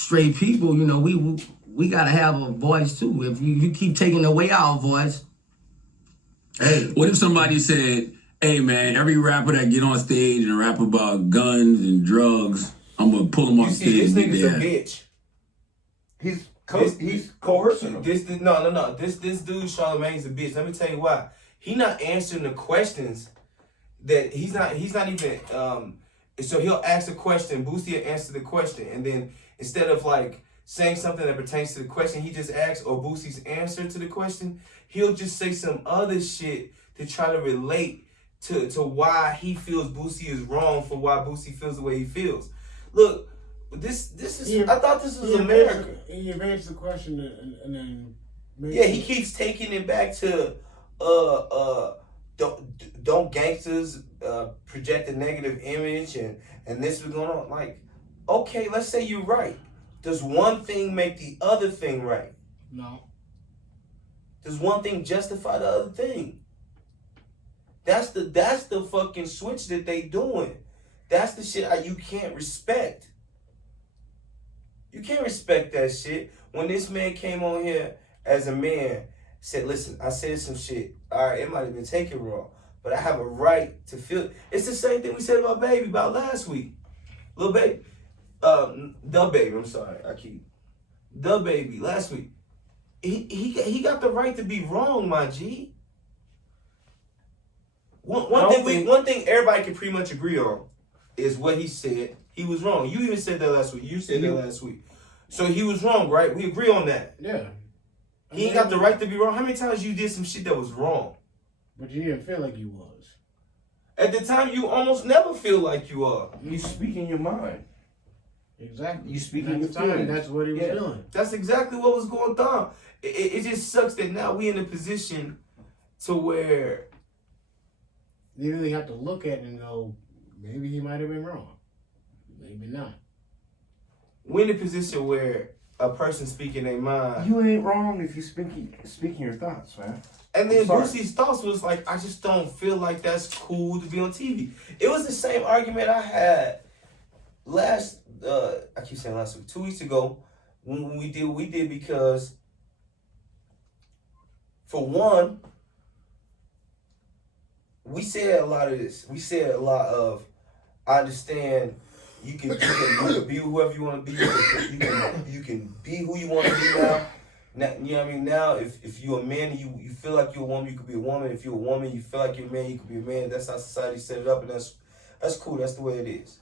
straight people, you know, we gotta have a voice too. If you keep taking away our voice, hey. What if somebody said, "Hey man, every rapper that get on stage and rap about guns and drugs, I'm gonna pull him off stage." This nigga's a bitch. He's coercing him. This dude, Charlamagne's a bitch. Let me tell you why. He not answering the questions that he's not even. So he'll ask a question, Boosie will answer the question, and then instead of like saying something that pertains to the question he just asked or Boosie's answer to the question, he'll just say some other shit to try to relate to why he feels Boosie is wrong for why Boosie feels the way he feels. Look, this is. I thought this was America. He evades the question and then. He keeps taking it back to don't gangsters project a negative image and this was going on. Like, okay, let's say you're right. Does one thing make the other thing right? No. Does one thing justify the other thing? That's the fucking switch that they doing. That's the shit you can't respect. You can't respect that shit. When this man came on here as a man, said, listen, I said some shit. All right, it might have been taken wrong, but I have a right to feel. It's the same thing we said about Baby about last week. Lil Baby. The Baby, I'm sorry. The Baby, last week. He got the right to be wrong, my G. One thing everybody can pretty much agree on is what he said. He was wrong. You even said that last week. You said that last week. So he was wrong, right? We agree on that. Yeah. He ain't got the right to be wrong. How many times you did some shit that was wrong? But you didn't feel like you was. At the time, you almost never feel like you are. You speak in your mind. Exactly. You speak in your feelings. That's what he was doing. That's exactly what was going on. It just sucks that now we in a position to where you really have to look at it and go, maybe he might have been wrong. Maybe not. We're in a position where a person speaking their mind. You ain't wrong if you speaking your thoughts, man. And then Boosie's thoughts was like, I just don't feel like that's cool to be on TV. It was the same argument I had I keep saying last week, 2 weeks ago, when we did because, for one, we said a lot of this. We said a lot of, I understand you can be whoever you want to be. You can be who you want to be now. You know what I mean? Now, if you're a man and you feel like you're a woman, you could be a woman. If you're a woman, you feel like you're a man, you could be a man. That's how society set it up, and that's cool. That's the way it is.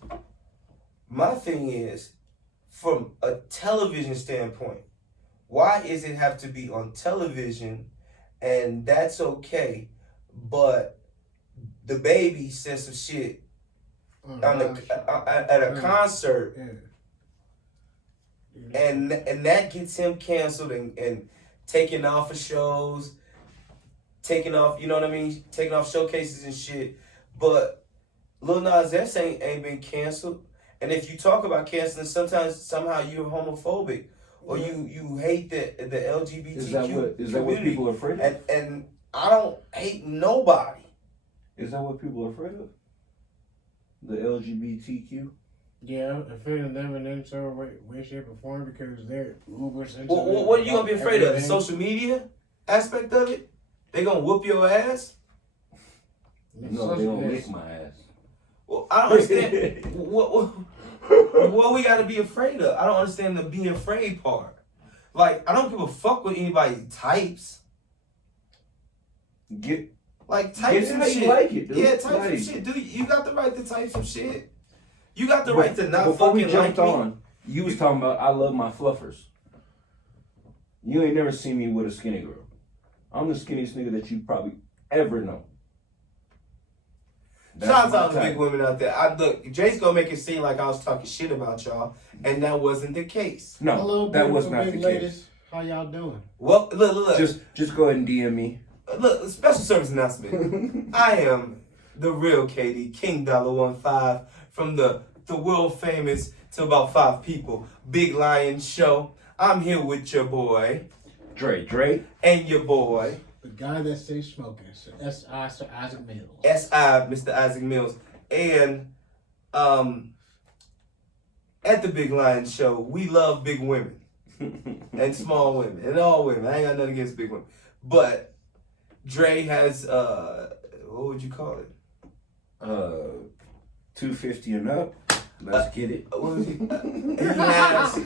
My thing is, from a television standpoint, why does it have to be on television, and that's okay, but the Baby said some shit at a concert, and that gets him canceled and taken off of shows, taking off, you know what I mean, taking off showcases and shit. But Lil Nas X ain't been canceled. And if you talk about canceling, somehow you're homophobic or you hate the LGBTQ is that what people are afraid of? And I don't hate nobody. Is that what people are afraid of? The LGBTQ? Yeah, offending them in any sort of way, shape, or form because they're uber sensitive. Well, what are you gonna be afraid of? The social media aspect of it? They gonna whoop your ass? No, they gonna lick my ass. Well, I don't understand what we gotta be afraid of. I don't understand the being afraid part. Like, I don't give a fuck what anybody types. Type some shit. Like it, dude. Yeah, type some shit. Dude, you got the right to type some shit. You got the right to not before fucking we jumped like on, me. You was talking about I love my fluffers. You ain't never seen me with a skinny girl. I'm the skinniest nigga that you probably ever know. Shout out to all the big women out there. Look, Jay's gonna make it seem like I was talking shit about y'all, and that wasn't the case. No, that was not the case. How y'all doing? Well, look. Just go ahead and DM me. Look, special service announcement. I am the real Katie, King $15 from the world famous to about 5 people Big Lion Show. I'm here with your boy Dre, and your boy. The guy that stays smoking, S.I. Sir Isaac Mills. S.I. Mr. Isaac Mills. And at the Big Lion Show, we love big women and small women and all women. I ain't got nothing against big women, but Dre has what would you call it? 250 and up. Let's get it. What was he? He has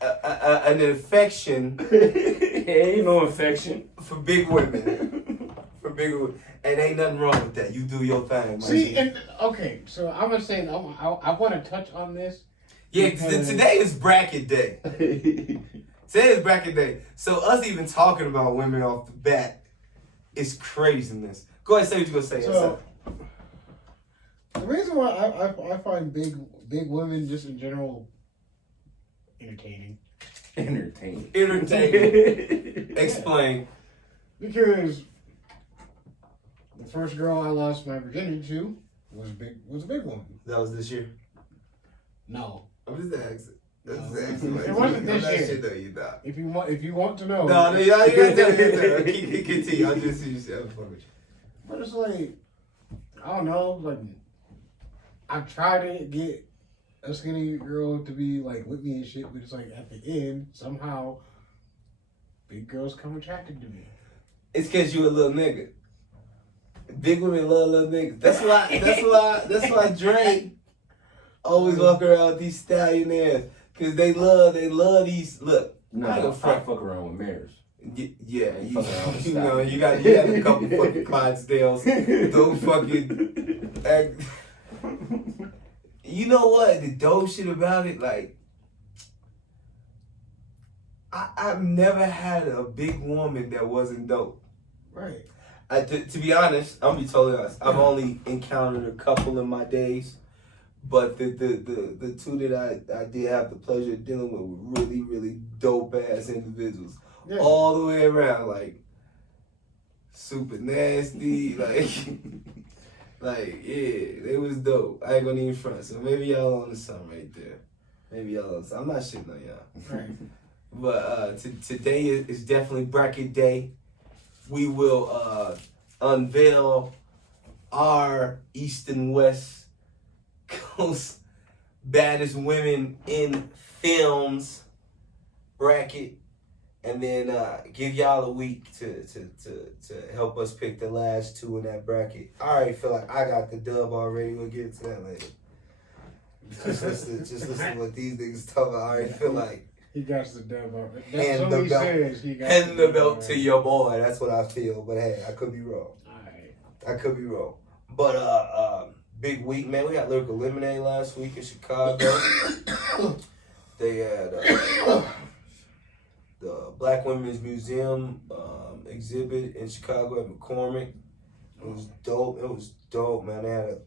an affection. Ain't no infection. For big women. For big women. And ain't nothing wrong with that. You do your thing, man. See, and okay, so I'm gonna say I want to touch on this. Yeah, because today is bracket day. Today is bracket day. So us even talking about women off the bat is craziness. Go ahead, say what you're gonna say. So, the reason why I find big women just in general entertaining. Entertaining. Explain. Because the first girl I lost my virginity to was a big woman. That was this year. No. I'm just asking. It wasn't this year. Shit, though, you not. If you want to know. No, you gotta tell me. Keep continue. I'll just see you say I'm fucking with you. But it's like, I don't know, like I've tried to get a skinny girl to be like with me and shit, but it's like at the end, somehow big girls come attracted to me. It's cause you a little nigga. Big women love little niggas. That's why Drake always walk around with these stallion ass. Cause they love these look. No, I fuck around with mares. Yeah, you know, you got a couple fucking Clydesdales. Don't fucking act. You know what? The dope shit about it, like, I've never had a big woman that wasn't dope. Right. To be honest, I'm gonna be totally honest. I've only encountered a couple in my days, but the two that I did have the pleasure of dealing with were really, really dope ass individuals. Yeah. All the way around, like super nasty, like yeah, they was dope. I ain't gonna even front. So maybe y'all on to something right there. Maybe y'all on to something. I'm not shitting on y'all. Right. But today is definitely bracket day. We will unveil our East and West Coast baddest women in films bracket. And then give y'all a week to help us pick the last two in that bracket. I already feel like I got the dub already. We'll get into that later. Just listen to what these niggas talk about. I already feel like he got the dub already. Hand the belt to your boy. That's what I feel. But hey, I could be wrong. Alright. I could be wrong. But big week, man. We got Lyrical Lemonade last week in Chicago. They had the Black Women's Museum exhibit in Chicago at McCormick. It was dope. It was dope, man.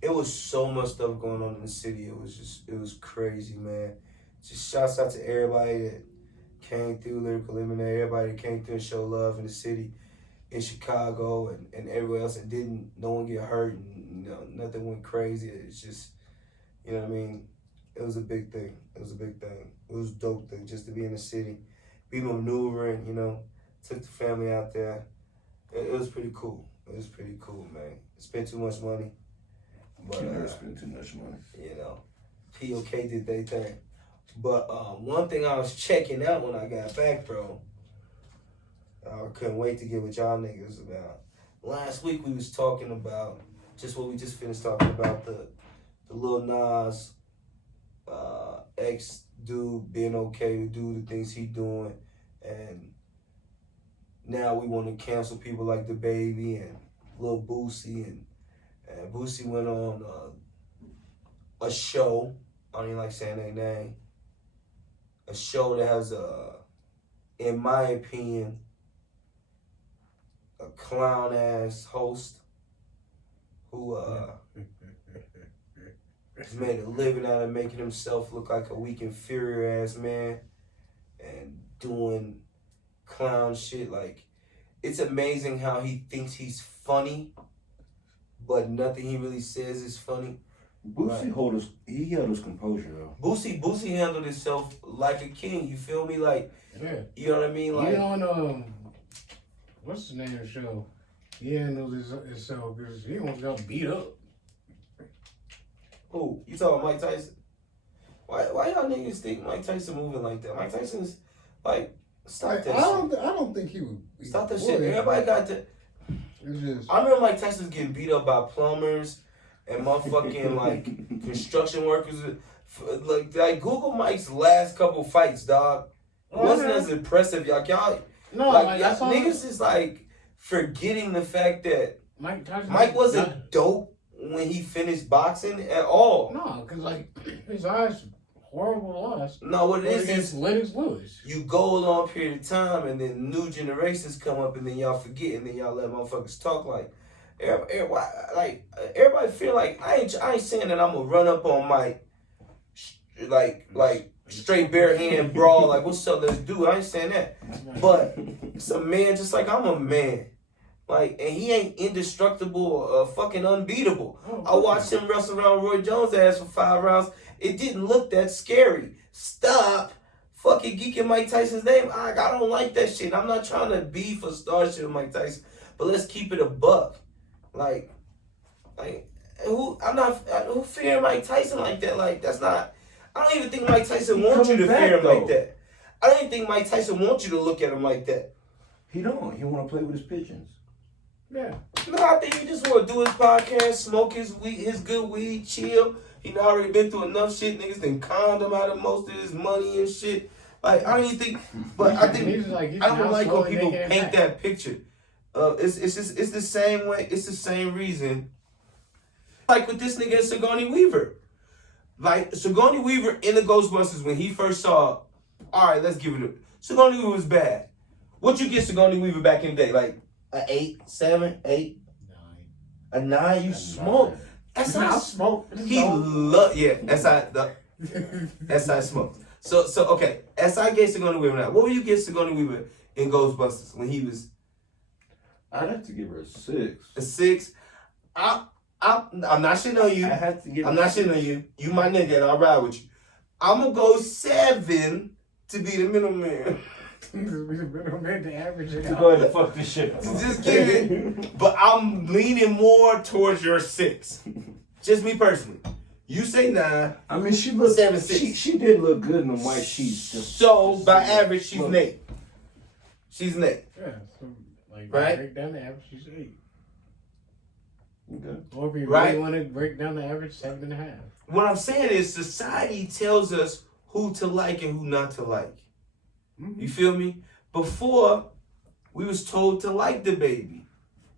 It was so much stuff going on in the city. It was crazy, man. Just shouts out to everybody that came through Lyrical Lemonade, everybody that came through and showed love in the city, in Chicago and everywhere else, and no one get hurt, and nothing went crazy. It's just, you know what I mean? It was a big thing. It was a big thing. It was a dope thing just to be in the city. People maneuvering, took the family out there. It was pretty cool. It was pretty cool, man. Spent too much money. But, you never spend too much money. POK did their thing. But one thing I was checking out when I got back, bro, I couldn't wait to get with y'all niggas about. Last week we was talking about just what we just finished talking about, the Lil Nas ex-dude being okay to do the things he doing, and now we want to cancel people like the Baby and Lil Boosie, and Boosie went on a show, I don't even like saying their name, a show that has in my opinion, a clown ass host who has made a living out of making himself look like a weak, inferior ass man and doing clown shit. Like, it's amazing how he thinks he's funny, but nothing he really says is funny. Boosie held his composure though. Boosie handled himself like a king. You feel me? Like, yeah. You know what I mean? Like, on what's the name of the show? He handled himself because he almost got beat up. who? You talking about Mike Tyson? Why y'all niggas think Mike Tyson moving like that? Mike Tyson's like, stop Like, that I shit. don't think he would. Stop that shit. Everybody got that. It's just. I remember Mike Tyson's getting beat up by plumbers and motherfucking like construction workers. Like Google Mike's last couple fights, dog. It wasn't as impressive, y'all. No, like that's all. niggas is like forgetting the fact that Mike Tyson. Mike wasn't dope when he finished boxing at all. No, because like his eyes horrible loss. No, what it is against Lennox Lewis. you go a long period of time and then new generations come up and then y'all forget and then y'all let motherfuckers talk like everybody feel like I ain't saying that I'm gonna run up on Mike like straight bare hand brawl like what's up, let's do it. I ain't saying that. But it's a man just like I'm a man. Like, and he ain't indestructible, fucking unbeatable. I watched him wrestle around Roy Jones' ass for 5 rounds. It didn't look that scary. Stop fucking geeking Mike Tyson's name. I don't like that shit. I'm not trying to beef or start shit with Mike Tyson, but let's keep it a buck. Like who fearing Mike Tyson like that? Like that's not. I don't even think Mike Tyson wants you to fear him like that. I don't even think Mike Tyson wants you to look at him like that. He don't. He want to play with his pigeons. Yeah. No, I think he just want to do his podcast, smoke his weed, his good weed, chill. He done already been through enough shit. Niggas done conned him out of most of his money and shit. Like I don't even think, but I think I don't like when people paint that picture. It's the same way. It's the same reason. Like with this nigga Sigourney Weaver. Like Sigourney Weaver in the Ghostbusters when he first saw. All right, let's give it a. Sigourney Weaver was bad. What you get Sigourney Weaver back in the day? Like a 8, 7, 8, 9. A 9. You smoke. That's how smoke. He love. Yeah, that's how smoke. So okay. SI gave Sigourney Weaver now. What would you give Sigourney Weaver in Ghostbusters when he was? I'd have to give her a 6. A 6. I'm not shitting on you. I have to give. I'm not shitting on you. You my nigga, and I'll ride with you. I'm gonna go 7 to be the middleman. The average. To go ahead and fuck this shit up. Just kidding. But I'm leaning more towards your 6. Just me personally. You say 9. I mean, she looked 7, 6. She did look good in the white sheets. So by average, she's an 8. She's an 8. Yeah. So like right? break down the average, she's 8. Okay. Or if you Right. really want to break down the average, 7.5. What I'm saying is society tells us who to like and who not to like. You feel me? Before, we was told to like the baby.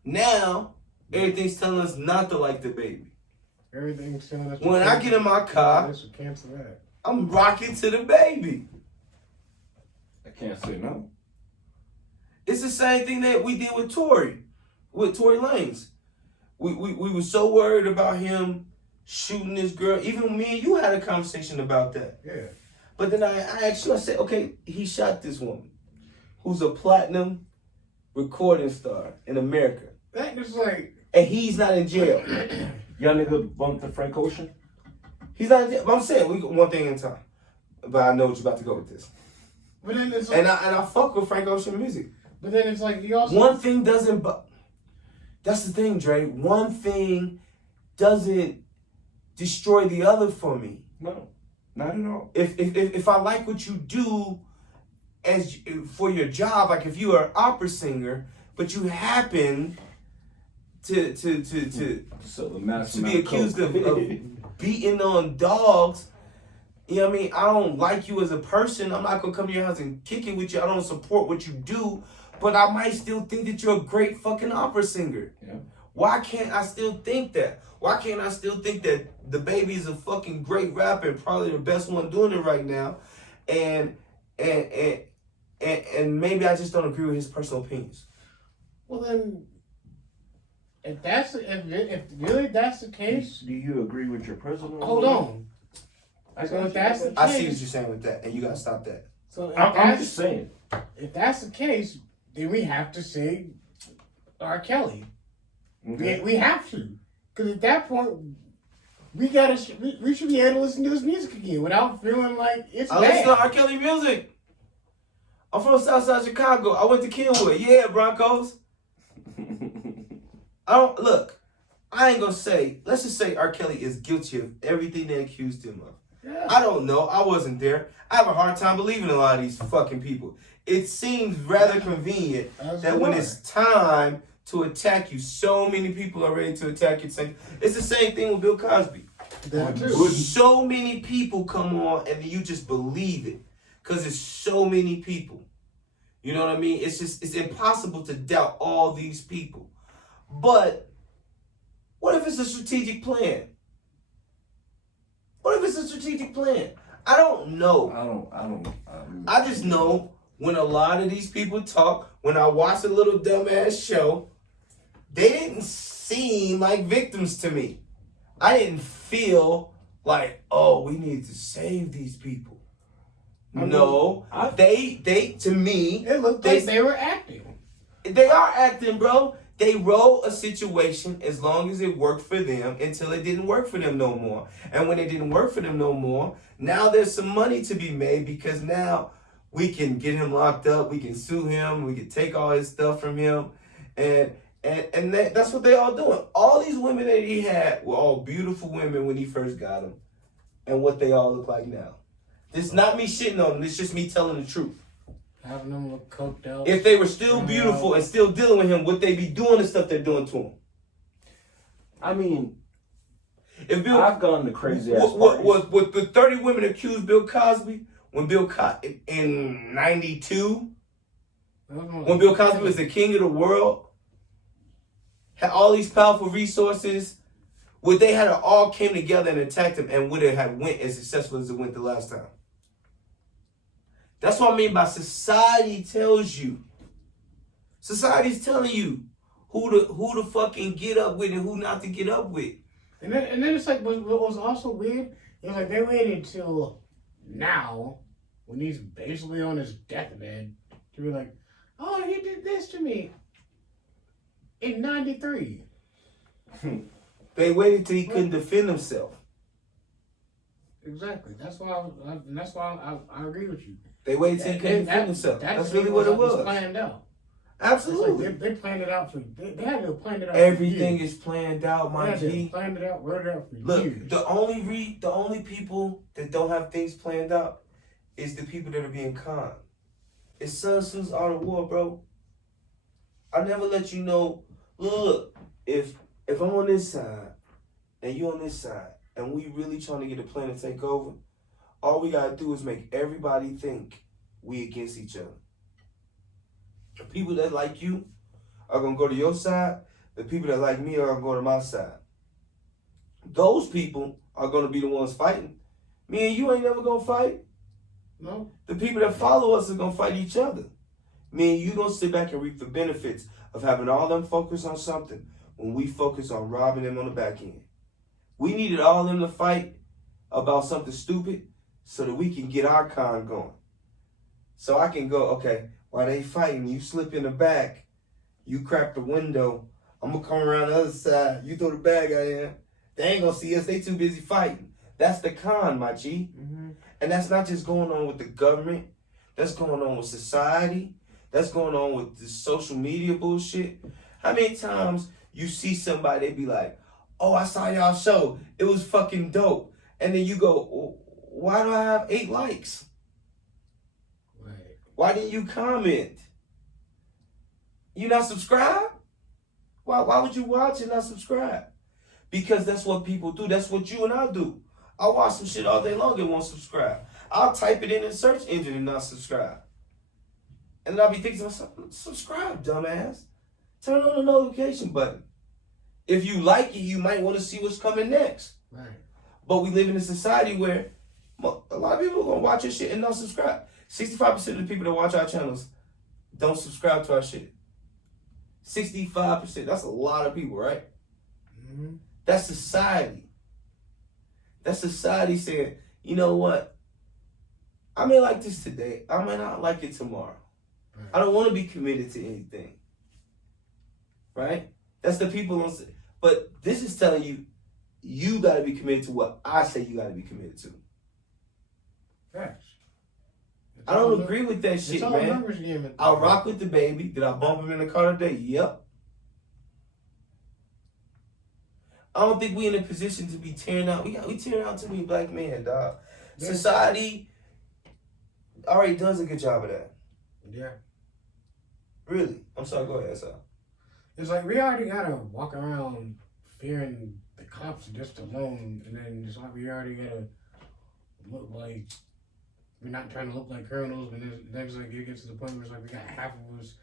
Now, everything's telling us not to like the baby. Everything's telling us. When I get in my car, cancel that. I'm rocking to the baby. I can't say no. It's the same thing that we did with Tory Lanez. We were so worried about him shooting this girl. Even me and you had a conversation about that. Yeah. But then I asked you, I said, okay, he shot this woman who's a platinum recording star in America. That is like. And he's not in jail. Y'all nigga bumped the Frank Ocean? He's not in jail. But I'm saying, we go one thing at a time. But I know what you're about to go with this. But then it's like, And I fuck with Frank Ocean music. But then it's like you also. One thing doesn't. That's the thing, Dre. One thing doesn't destroy the other for me. No, not at all. If I like what you do as for your job, like if you are an opera singer, but you happen to be accused of beating on dogs. You know what I mean? I don't like you as a person. I'm not gonna come to your house and kick it with you. I don't support what you do, but I might still think that you're a great fucking opera singer. Yeah. Why can't I still think that? Why can't I still think that the baby is a fucking great rapper and probably the best one doing it right now? And maybe I just don't agree with his personal opinions. Well then, if really that's the case, Do you agree with your president? hold on. So if that's the case, I see what you're saying with that, and you gotta stop that. So if I'm just saying. If that's the case, then we have to say R. Kelly. Okay. We have to, because at that point, we should be able to listen to his music again without feeling like it's I bad. listen to R. Kelly music. I'm from Southside Chicago. I went to Kenwood. Yeah, Broncos. I ain't gonna say. Let's just say R. Kelly is guilty of everything they accused him of. Yeah. I don't know. I wasn't there. I have a hard time believing a lot of these fucking people. It seems rather convenient that when it's time to attack you, so many people are ready to attack you. It's the same thing with Bill Cosby. That too. So many people come on and you just believe it because it's so many people. You know what I mean? It's impossible to doubt all these people. But what if it's a strategic plan? What if it's a strategic plan? I don't know. I just know when a lot of these people talk, when I watch a little dumbass show, they didn't seem like victims to me. I didn't feel like, oh, we need to save these people. No, they to me, it looked like they were acting. They are acting, bro. They wrote a situation as long as it worked for them until it didn't work for them no more. And when it didn't work for them no more, now there's some money to be made because now we can get him locked up, we can sue him, we can take all his stuff from him, and that's what they all doing. All these women that he had were all beautiful women when he first got them, and what they all look like now. This is not me shitting on them. It's just me telling the truth. Having them look coked out. If they were still beautiful and still dealing with him, would they be doing the stuff they're doing to him? I mean, if Bill, I've gone to crazy ass what the 30 women accused Bill Cosby when Bill Cosby in '92, when Bill Cosby was the king of the world, had all these powerful resources, would they had all came together and attacked him, and would it have went as successful as it went the last time? That's what I mean by society tells you. Society's telling you who to fucking get up with and who not to get up with. And then it's like what was also weird. It was like they waited till now, when he's basically on his deathbed, to be like, "Oh, he did this to me in '93." They waited till he couldn't defend himself. Exactly. That's why. I agree with you. They waited till he couldn't defend himself. That's really what it was. Planned out. Absolutely. Like they planned it out for. They had to have planned it out. Everything is planned out, my G. Planned it out, wrote it out for Look, years. the only people that don't have things planned out is the people that are being conned. It's Sun Tzu's Art of War, bro. I never let you know. Look, if I'm on this side and you on this side, and we really trying to get a plan to take over, all we gotta do is make everybody think we against each other. The people that like you are gonna go to your side. The people that like me are gonna go to my side. Those people are gonna be the ones fighting. Me and you ain't never gonna fight. No. The people that follow us are gonna fight each other. Me and you gonna sit back and reap the benefits of having all them focus on something when we focus on robbing them on the back end. We needed all of them to fight about something stupid so that we can get our con going. So I can go, okay, while they fighting, you slip in the back, you crack the window, I'm gonna come around the other side, you throw the bag out there. They ain't gonna see us, they too busy fighting. That's the con, my G. Mm-hmm. And that's not just going on with the government, that's going on with society, that's going on with the social media bullshit. How many times you see somebody, they be like, oh, I saw y'all show, it was fucking dope. And then you go, why do I have 8 likes? Right. Why didn't you comment? You not subscribed? Why would you watch and not subscribe? Because that's what people do. That's what you and I do. I watch some shit all day long and won't subscribe. I'll type it in the search engine and not subscribe. And then I'll be thinking to myself, subscribe, dumbass. Turn on the notification button. If you like it, you might want to see what's coming next. Right. But we live in a society where a lot of people are going to watch your shit and not subscribe. 65% of the people that watch our channels don't subscribe to our shit. 65%. That's a lot of people, right? Mm-hmm. That's society. That's society saying, you know what? I may like this today. I may not like it tomorrow. Right. I don't want to be committed to anything. Right? That's the people on. But this is telling you, you got to be committed to what I say you got to be committed to. Facts. I don't agree with that shit, man. I rock with the baby. Did I bump him in the car today? Yep. I don't think we in a position to be tearing out. We tearing out too many black men, dog. Yeah. Society already does a good job of that. Yeah. Really. I'm sorry, go ahead, sir. It's like we already gotta walk around fearing the cops just alone, and then it's like we already gotta look like we're not trying to look like criminals, and then it's like it gets to the point where it's like we got half of us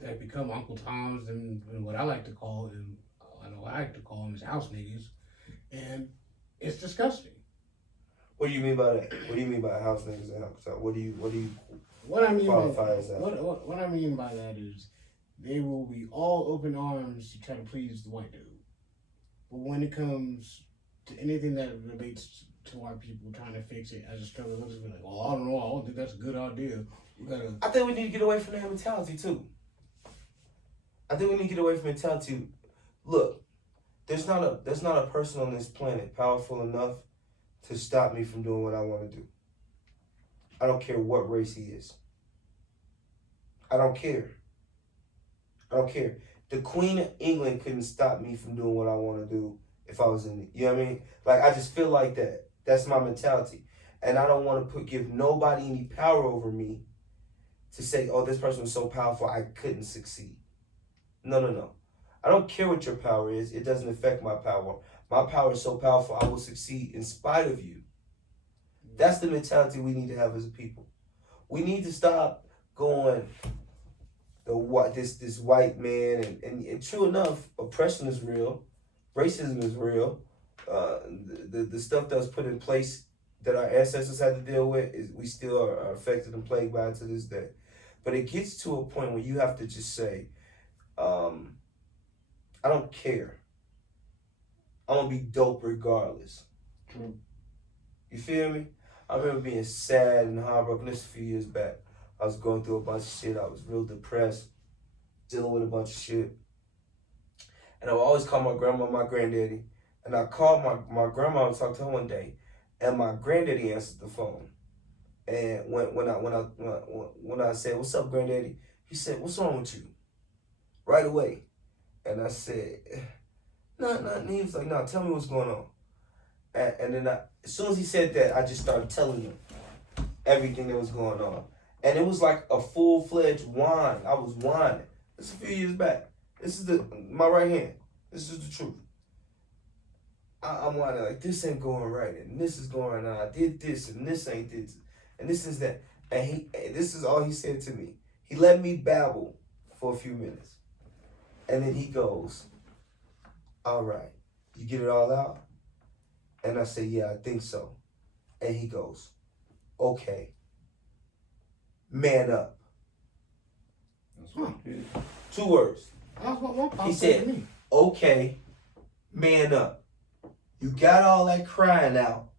that become Uncle Toms and what I like to call, and I know what I like to call them is house niggas, and it's disgusting. What do you mean by that? What do you mean by house niggas and house? What do you What I mean qualify as that? what I mean by that is they will be all open arms to try to please the white dude. But when it comes to anything that relates to our people trying to fix it as a struggle, they'll just be like, "Oh, I don't know. I don't think that's a good idea. We gotta." I think we need to get away from that mentality too. I think we need to get away from mentality. Look, there's not a person on this planet powerful enough to stop me from doing what I want to do. I don't care what race he is. I don't care. I don't care. The Queen of England couldn't stop me from doing what I want to do if I was in it. You know what I mean? Like, I just feel like that. That's my mentality. And I don't want to give nobody any power over me to say, oh, this person was so powerful, I couldn't succeed. No. I don't care what your power is. It doesn't affect my power. My power is so powerful, I will succeed in spite of you. That's the mentality we need to have as a people. We need to stop going this white man and true enough, oppression is real, racism is real. The stuff that was put in place that our ancestors had to deal with is we still are affected and plagued by it to this day. But it gets to a point where you have to just say, I don't care. I'm gonna be dope regardless. True. You feel me? I remember being sad and heartbroken. This a few years back. I was going through a bunch of shit. I was real depressed, dealing with a bunch of shit. And I would always call my grandma, my granddaddy. And I called my grandma and talked to her one day, and my granddaddy answered the phone. And when I said, "What's up, granddaddy?" He said, "What's wrong with you?" Right away. And I said, nothing. He was like, "No, tell me what's going on." And then as soon as he said that, I just started telling him everything that was going on. And it was like a full-fledged whine. I was whining. This is a few years back. This is my right hand. This is the truth. I'm whining like, this ain't going right, and this is going on. I did this, and this ain't this, and this is that. And this is all he said to me. He let me babble for a few minutes. And then he goes, "All right, you get it all out?" And I say, "Yeah, I think so." And he goes, "Okay, man up." That's what it is. 2 words. That's what my pop He said to said, me. "Okay, man up. You got all that crying out.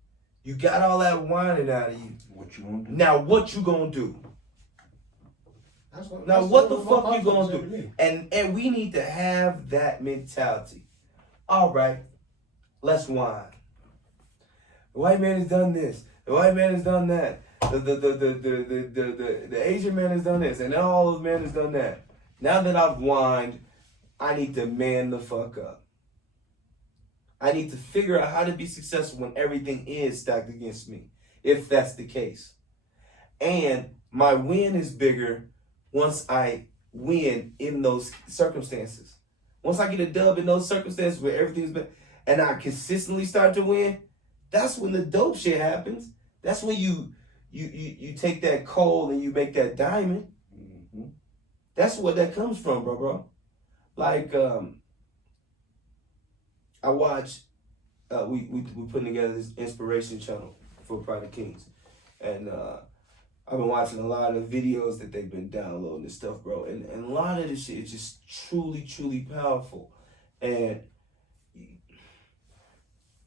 You got all that whining out of you. What you want to do? Now what you gonna do? Now what the fuck you gonna do?" And we need to have that mentality. All right, let's whine. The white man has done this. The white man has done that. The Asian man has done this, and all those men has done that. Now that I've whined, I need to man the fuck up. I need to figure out how to be successful when everything is stacked against me, if that's the case. And my win is bigger once I win in those circumstances. Once I get a dub in those circumstances where everything's been, and I consistently start to win, that's when the dope shit happens. That's when you take that coal and you make that diamond. Mm-hmm. That's what that comes from, bro. Like, I watch, we putting together this inspiration channel for Pride of Kings. And I've been watching a lot of videos that they've been downloading and stuff, bro. And a lot of this shit is just truly, truly powerful. And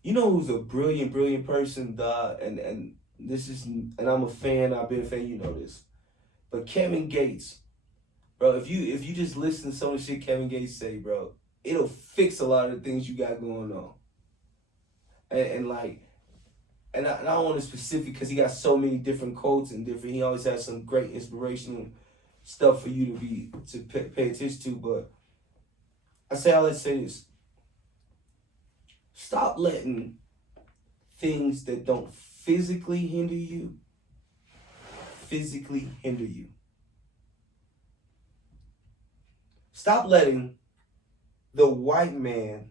you know who's a brilliant person, and this is, and I'm a fan, I've been a fan, you know this. But Kevin Gates, bro, if you just listen to some of the shit Kevin Gates say, bro, it'll fix a lot of the things you got going on. And I don't want to specific because he got so many different quotes and different. He always has some great inspirational stuff for you to pay attention to. But I say all that to say this: Stop letting things that don't physically hinder you Stop letting the white man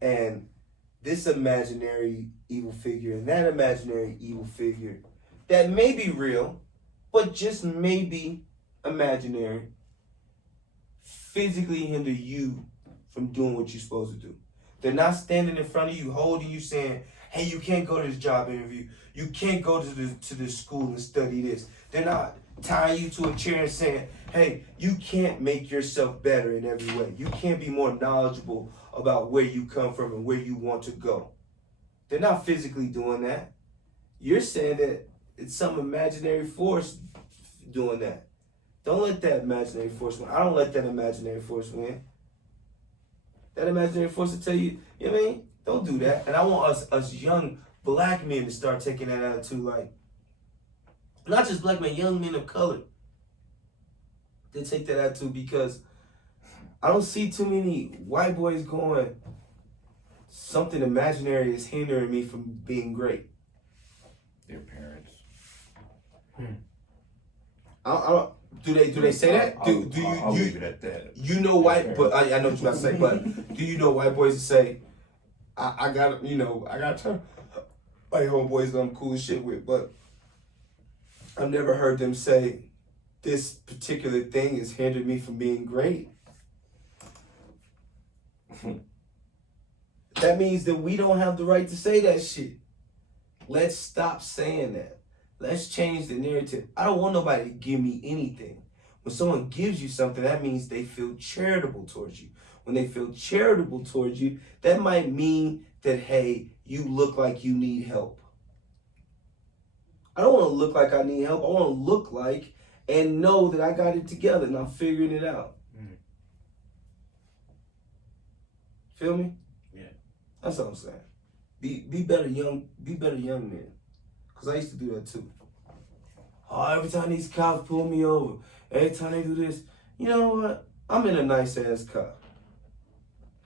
and this imaginary evil figure and that imaginary evil figure that may be real, but just maybe imaginary, physically hinder you from doing what you're supposed to do. They're not standing in front of you, holding you, saying, hey, you can't go to this job interview. You can't go to this school and study this. They're not tying you to a chair and saying, hey, you can't make yourself better in every way. You can't be more knowledgeable about where you come from and where you want to go. They're not physically doing that. You're saying that it's some imaginary force doing that. Don't let that imaginary force win. I don't let that imaginary force win. That imaginary force will tell you, you know what I mean? Don't do that. And I want us young black men to start taking that attitude, like, not just black men, young men of color. They take that attitude because I don't see too many white boys going, something imaginary is hindering me from being great. Their parents. Do they say that? I'll leave it at that. You know white, but I know what you're about to say, but do you know white boys that say, I got to turn white homeboys that I'm cool as shit with, but I've never heard them say this particular thing has hindered me from being great. That means that we don't have the right to say that shit. Let's stop saying that. Let's change the narrative. I don't want nobody to give me anything. When someone gives you something, that means they feel charitable towards you. When they feel charitable towards you, that might mean that, hey, you look like you need help. I don't want to look like I need help. I want to look like and know that I got it together and I'm figuring it out. Feel me? Yeah. That's what I'm saying. Be better young men. Cause I used to do that too. Oh, every time these cops pull me over, every time they do this, you know what? I'm in a nice ass car.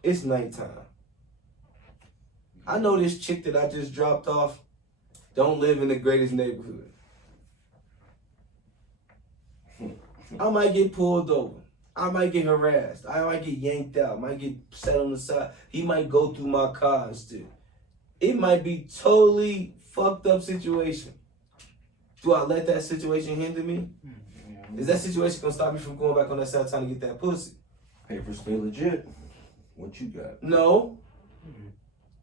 It's nighttime. I know this chick that I just dropped off don't live in the greatest neighborhood. I might get pulled over. I might get harassed. I might get yanked out. I might get set on the side. He might go through my car and still. It might be totally fucked up situation. Do I let that situation hinder me? Is that situation gonna stop me from going back on that side trying to get that pussy? Papers stay legit. What you got? No.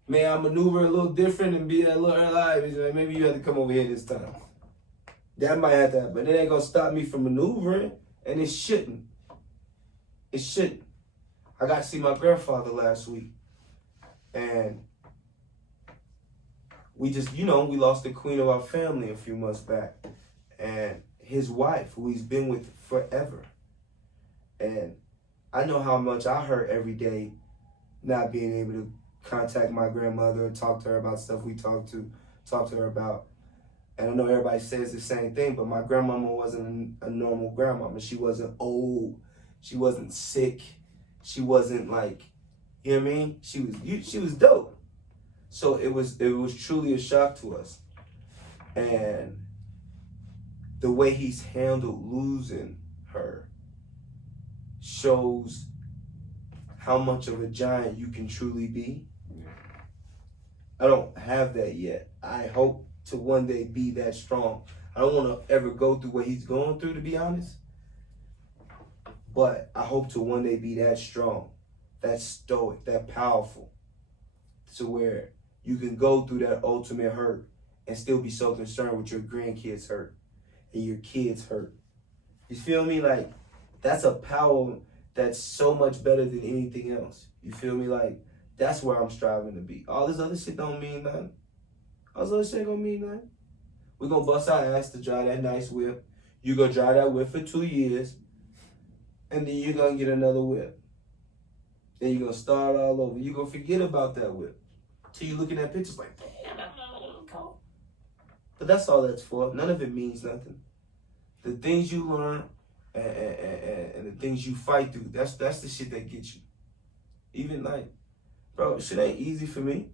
May I maneuver a little different and be a little alive? Maybe you have to come over here this time. That might have to happen. But it ain't gonna stop me from maneuvering, and it shouldn't. It shouldn't. I got to see my grandfather last week, and we just, we lost the queen of our family a few months back, and his wife, who he's been with forever. And I know how much I hurt every day not being able to contact my grandmother and talk to her about stuff we talk to her about. And I know everybody says the same thing, but my grandmama wasn't a normal grandmama. She wasn't old. She wasn't sick. She wasn't like, you know what I mean? She was dope. So it was truly a shock to us. And the way he's handled losing her shows how much of a giant you can truly be. I don't have that yet. I hope to one day be that strong. I don't want to ever go through what he's going through, to be honest. But I hope to one day be that strong, that stoic, that powerful, to where you can go through that ultimate hurt and still be so concerned with your grandkids hurt and your kids hurt. You feel me? Like, that's a power that's so much better than anything else. You feel me? Like, that's where I'm striving to be. All this other shit don't mean nothing. All this other shit ain't gonna mean nothing. We're gonna bust our ass to drive that nice whip. You gonna drive that whip for 2 years, and then you're gonna get another whip. Then you're gonna start all over. You're gonna forget about that whip till you're looking at pictures like, damn, but that's all that's for. None of it means nothing. The things you learn and the things you fight through, that's the shit that gets you. Even like bro, shit ain't easy for me.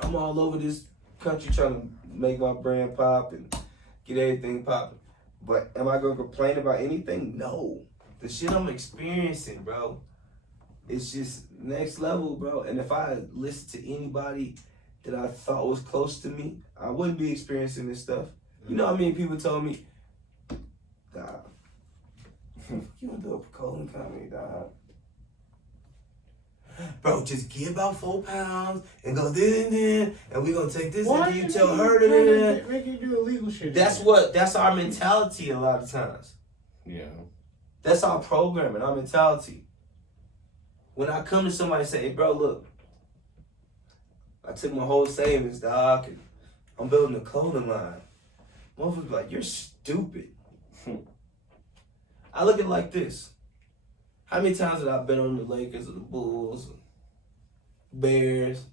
I'm all over this country trying to make my brand pop and get everything popping. But am I gonna complain about anything? No. The shit I'm experiencing, bro, it's just next level, bro. And if I listened to anybody that I thought was close to me, I wouldn't be experiencing this stuff. You know how many people told me, dog, you wanna do a colon comedy, dog? Bro, just give about 4 pounds and go then, and we gonna take this and you tell her to. Make you do illegal shit. That's our mentality a lot of times. Yeah. That's our programming, our mentality. When I come to somebody and say, hey, bro, look, I took my whole savings, dog, and I'm building a clothing line. Motherfuckers be like, you're stupid. I look at it like this. How many times have I been on the Lakers or the Bulls, or Bears?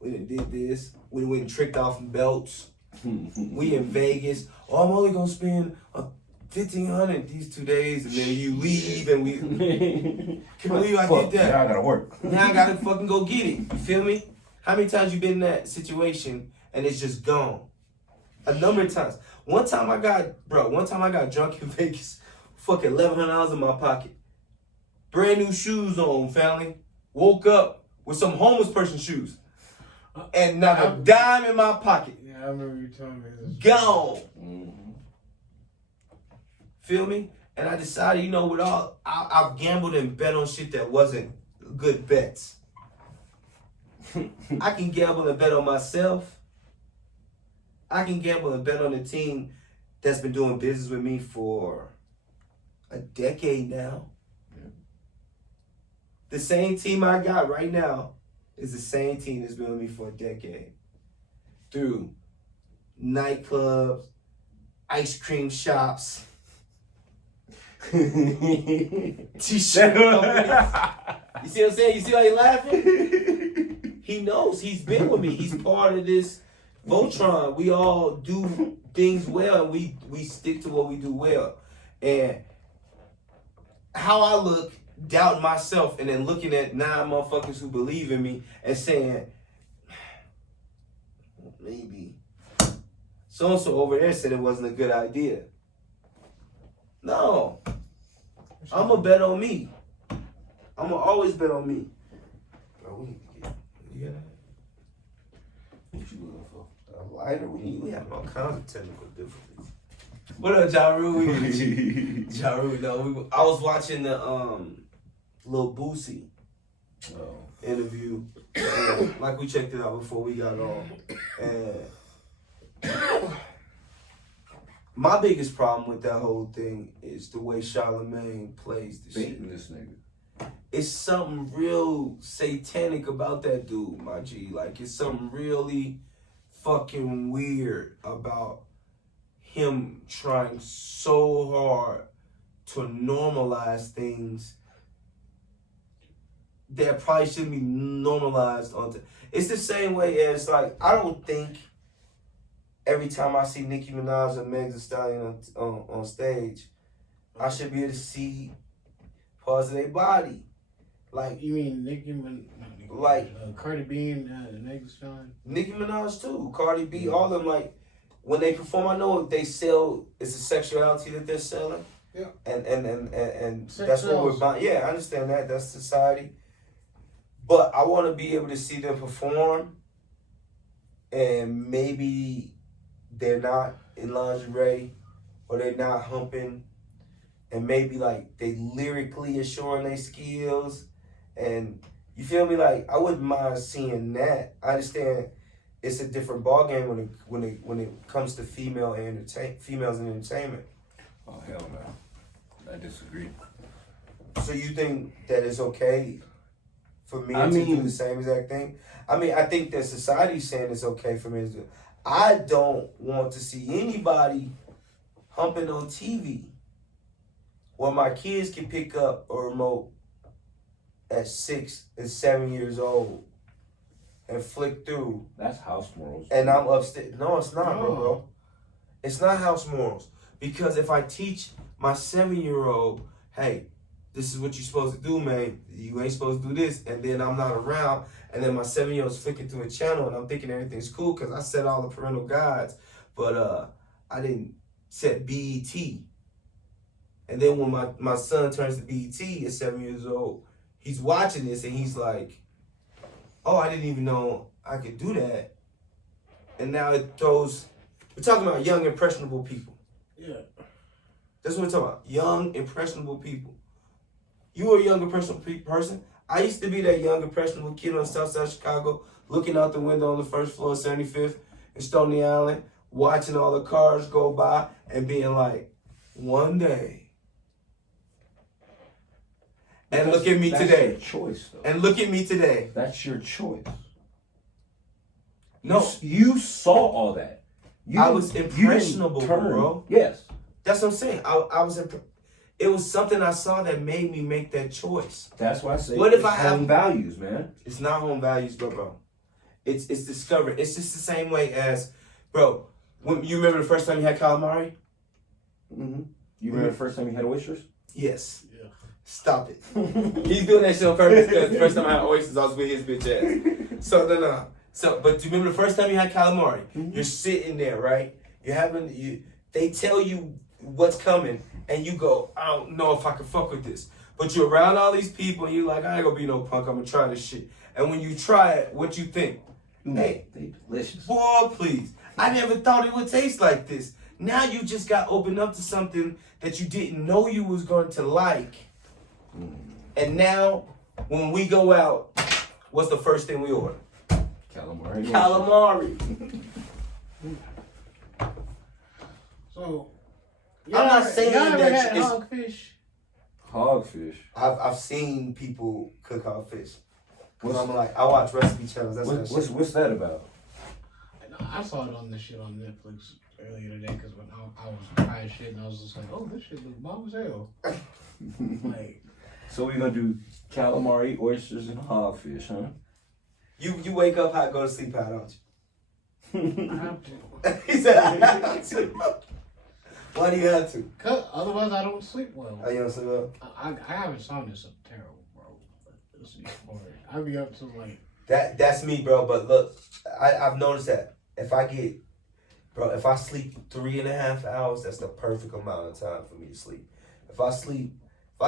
We done did this. We went and tricked off some belts. We in Vegas. Oh, I'm only gonna spend $1,500 these 2 days, and then you leave, and we. Can you believe I did that? Now I gotta work. Now I gotta fucking go get it. You feel me? How many times you been in that situation and it's just gone? A number of times. One time I got drunk in Vegas. Fucking $1,100 in my pocket. Brand new shoes on, family. Woke up with some homeless person shoes. And not a dime in my pocket. Yeah, I remember you telling me this. Gone. Mm-hmm. Feel me? And I decided, you know, I've gambled and bet on shit that wasn't good bets. I can gamble and bet on myself. I can gamble and bet on the team that's been doing business with me for a decade now. Yeah. The same team I got right now is the same team that's been with me for a decade. Through nightclubs, ice cream shops, t-shirt companies. You see what I'm saying? You see how he's laughing? He knows. He's been with me. He's part of this Voltron. We all do things well, and we stick to what we do well. And how I look, doubting myself, and then looking at 9 motherfuckers who believe in me and saying, maybe so-and-so over there said it wasn't a good idea. No. I'm going to bet on me. I'm going to always bet on me. Bro, we need to get... You hear that? What you looking for? A lighter? We have all kinds of technical difficulties. What up, Ja Rule? Ja Rule, no. I was watching the Lil Boosie interview. And, like, we checked it out before we got on. And my biggest problem with that whole thing is the way Charlamagne plays the shit. Baiting this nigga. It's something real satanic about that dude, my G. Like, it's something really fucking weird about him trying so hard to normalize things that probably shouldn't be normalized onto. It's the same way as, like, I don't think every time I see Nicki Minaj or Meg Thee Stallion on stage, I should be able to see parts of their body. Like, You mean Cardi B and Meg Thee Stallion? Nicki Minaj too, Cardi B, all of them. Like, when they perform, I know they sell. It's a sexuality that they're selling. Yeah. And Sex that's what we're sells. buying. Yeah, I understand that. That's society. But I want to be able to see them perform, and maybe they're not in lingerie, or they're not humping, and maybe like they lyrically are showing their skills, and you feel me? Like, I wouldn't mind seeing that. I understand it's a different ballgame when it comes to females in entertainment. Oh hell no. I disagree. So you think that it's okay for me I to do mean- the same exact thing? I mean, I think that society's saying it's okay for me to do. I don't want to see anybody humping on TV where my kids can pick up a remote at 6 and 7 years old and flick through. That's house morals. And I'm upstairs. No, it's not, No. bro. It's not house morals. Because if I teach my 7-year-old, hey, this is what you're supposed to do, man. You ain't supposed to do this. And then I'm not around. And then my 7-year-old's flicking through a channel and I'm thinking everything's cool because I set all the parental guides. But I didn't set BET. And then when my son turns to BET at 7 years old, he's watching this and he's like, oh, I didn't even know I could do that. And now it throws, we're talking about young, impressionable people. Yeah. That's what we're talking about. Young, impressionable people. You were a young, impressionable person. I used to be that young, impressionable kid on the south side of Chicago, looking out the window on the first floor of 75th in Stony Island, watching all the cars go by and being like, one day. And look at me that's today. Your choice, though. And look at me today. That's your choice. No. You saw all that. I was impressionable, bro. Yes. That's what I'm saying. I was it was something I saw that made me make that choice. That's why I say What if it's I have home values, man? It's not home values, bro. It's discovered. It's just the same way as, bro, when you remember the first time you had calamari? Mm-hmm. You remember the first time you had oysters? Yes. Yeah. Stop it. He's doing that shit on purpose because the first time I had oysters, I was with his bitch ass. So no. So, but do you remember the first time you had calamari? Mm-hmm. You're sitting there, right? They tell you what's coming, and you go, I don't know if I can fuck with this. But you're around all these people, and you're like, I ain't gonna be no punk. I'm gonna try this shit. And when you try it, what you think? Hey, they delicious. Boy, please. I never thought it would taste like this. Now you just got opened up to something that you didn't know you was going to like. And now, when we go out, what's the first thing we order? Calamari. Calamari. So, I'm not saying y'all ever that had it's hogfish. Hogfish. I've seen people cook hogfish. Cause I'm like, I watch recipe channels. That's What's that about? I saw it on the shit on Netflix earlier today because when I was trying shit and I was just like, oh, this shit looks bomb as hell. Like, So we're gonna do calamari, oysters, and hogfish, huh? You wake up hot, go to sleep hot, don't you? I have to. He said I have to. Why do you have to? Cause otherwise I don't sleep well. Oh, you don't sleep well? I have insomnia, so terrible, bro. This is horrible. I be up to like. That's me, bro. But look, I've noticed that if I sleep 3.5 hours, that's the perfect amount of time for me to sleep. If I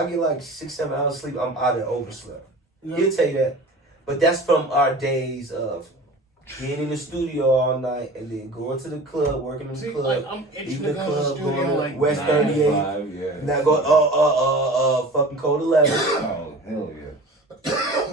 get like 6-7 hours sleep, I'm out of overslept. Yeah. He'll tell you that. But that's from our days of being in the studio all night and then going to the club, working in the club. Like, I'm itching to the go to the club, studio going to like West 9 to 38. 5, yeah. Now going, fucking code 11. Oh, hell yeah.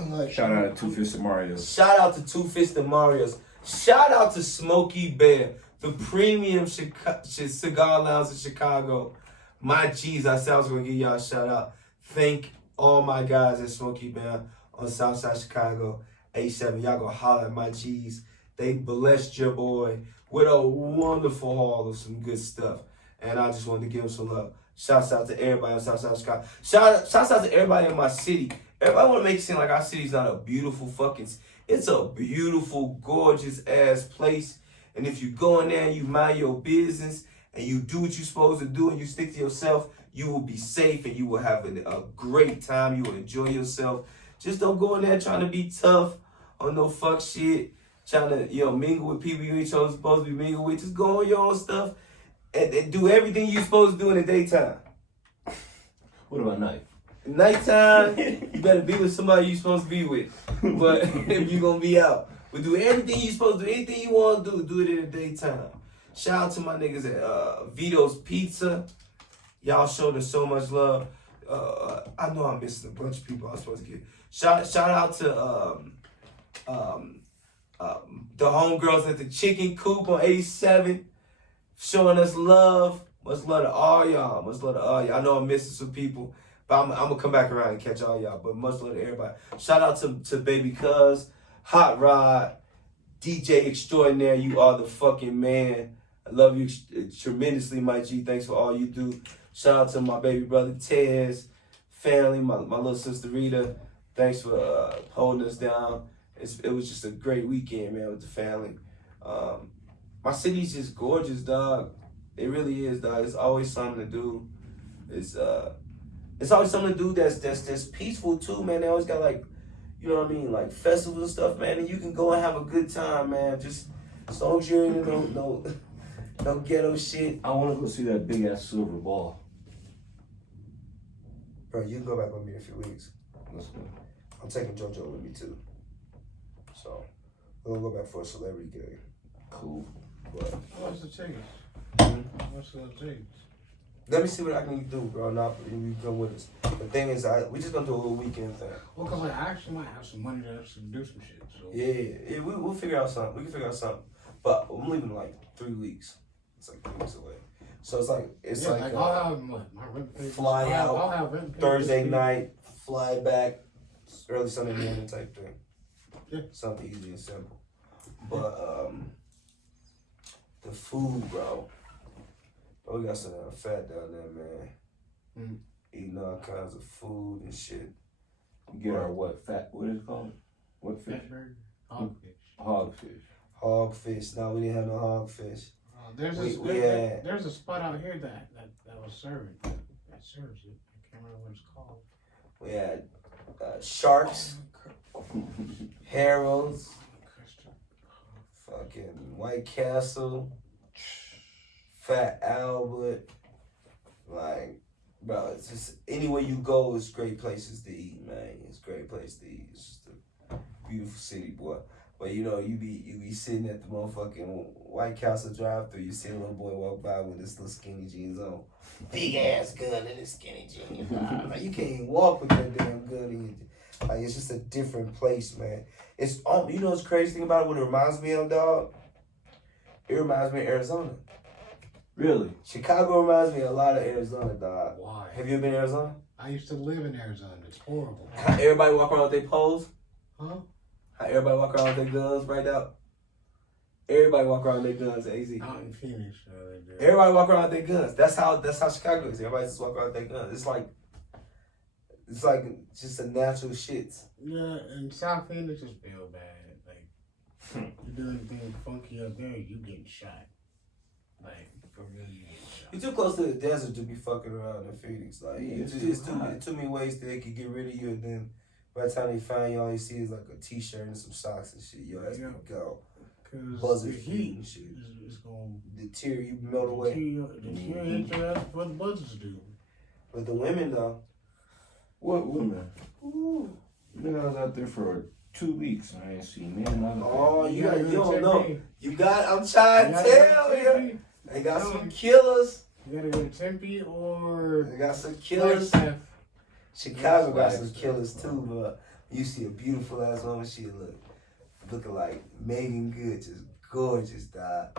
like, Shout out to Two Fisted Marios. Shout out to Two Fisted Marios. Shout out to Smokey Bear, the premium cigar lounge in Chicago. My G's, I said I was going to give y'all a shout out. Thank all my guys at Smokey Bear on Southside Chicago, 87. Y'all go holler at my G's. They blessed your boy with a wonderful haul of some good stuff. And I just wanted to give them some love. Shouts out to everybody on Southside Chicago. Shouts out to everybody in my city. Everybody want to make it seem like our city's not a beautiful fucking... It's a beautiful, gorgeous ass place. And if you go in there and you mind your business and you do what you're supposed to do and you stick to yourself, you will be safe and you will have a great time. You will enjoy yourself. Just don't go in there trying to be tough on no fuck shit. Trying to, mingle with people you ain't supposed to be mingle with. Just go on your own stuff and do everything you're supposed to do in the daytime. What about night? Nighttime, you better be with somebody you're supposed to be with. But if you're going to be out, we do everything you're supposed to do. Anything you want to do it in the daytime. Shout out to my niggas at Vito's Pizza. Y'all showed us so much love. I know I'm missing a bunch of people I was supposed to get. Shout out to the homegirls at the Chicken Coop on 87, showing us love. Much love to all y'all. I know I'm missing some people, but I'm going to come back around and catch all y'all. But much love to everybody. Shout out to Baby Cuz, Hot Rod, DJ Extraordinaire. You are the fucking man. I love you tremendously, my G. Thanks for all you do. Shout out to my baby brother Tez, family, my little sister Rita. Thanks for holding us down. It was just a great weekend, man, with the family. My city's just gorgeous, dog. It really is, dog. It's always something to do. It's It's always something to do that's peaceful too, man. They always got like, you know what I mean, like festivals and stuff, man. And you can go and have a good time, man. Just as long as you're in no ghetto shit. I want to go see that big ass silver ball. Bro, you can go back with me in a few weeks. Let's go. I'm taking JoJo with me too. So we're gonna go back for a celebrity game. Cool. But What's the change? What's the change? let me see what I can do, bro. Not you come with us. The thing is, we just gonna do a little weekend thing. Well, cause like I actually might have some money to actually do some shit. So Yeah, we'll figure out something. We can figure out something. But I'm leaving in like 3 weeks. It's like 3 weeks away. So it's like I'll have my rent paid. fly out I'll have rent paid Thursday this night, fly back early Sunday morning type thing. Yeah. Something easy and simple. But the food, bro. Oh, we got some fat down there, man. Mm. Eating all kinds of food and shit. Get our what is it called? What week. fish? Fat burger, hogfish. Hogfish. Hogfish. No, we didn't have no hogfish. There's a spot out here that was serving that serves it. I can't remember what it's called. We had sharks, Harold's, fucking White Castle, Fat Albert. Like, bro, it's just anywhere you go, it's great places to eat, man. It's a great place to eat. It's just a beautiful city, boy. But you know, you be sitting at the motherfucking White Castle drive-through. You see a little boy walk by with this little skinny jeans on, big ass gun in his skinny jeans. Like, you can't even walk with that damn gun in you. Like, it's just a different place, man. It's you know what's crazy thing about it? What it reminds me of, dog? It reminds me of Arizona. Really? Chicago reminds me a lot of Arizona, dog. Why? Have you ever been to Arizona? I used to live in Arizona. It's horrible. How everybody walk around with their poles? Huh? How everybody walk around with their guns right now? Everybody walk around with their guns, AZ. Out in Phoenix. Everybody walk around with their guns. That's how Chicago is. Everybody just walk around with their guns. It's like just a natural shit. Yeah, and South Phoenix is real bad. Like, you do anything funky up there, you getting shot. Like, for real, you getting shot. You're too close to the desert to be fucking around in Phoenix. Like, Yeah, it's too many ways that they could get rid of you, and then by the time they find you, all you see is like a t-shirt and some socks and shit. Yo, that's gonna go. Cause Buzzard the feet heat and shit. is going The tear you melt away. that's what the buzzards do. But the women though, What women? Man, I was out there for 2 weeks and I ain't seen man. oh, you gotta don't check know. me. You got. I'm trying to tell you. They got some killers. You gotta go to Tempe or They got some killers. Flagstaff. Chicago got some killers too, but you see a beautiful ass woman, she looking like Megan Good, just gorgeous, dog.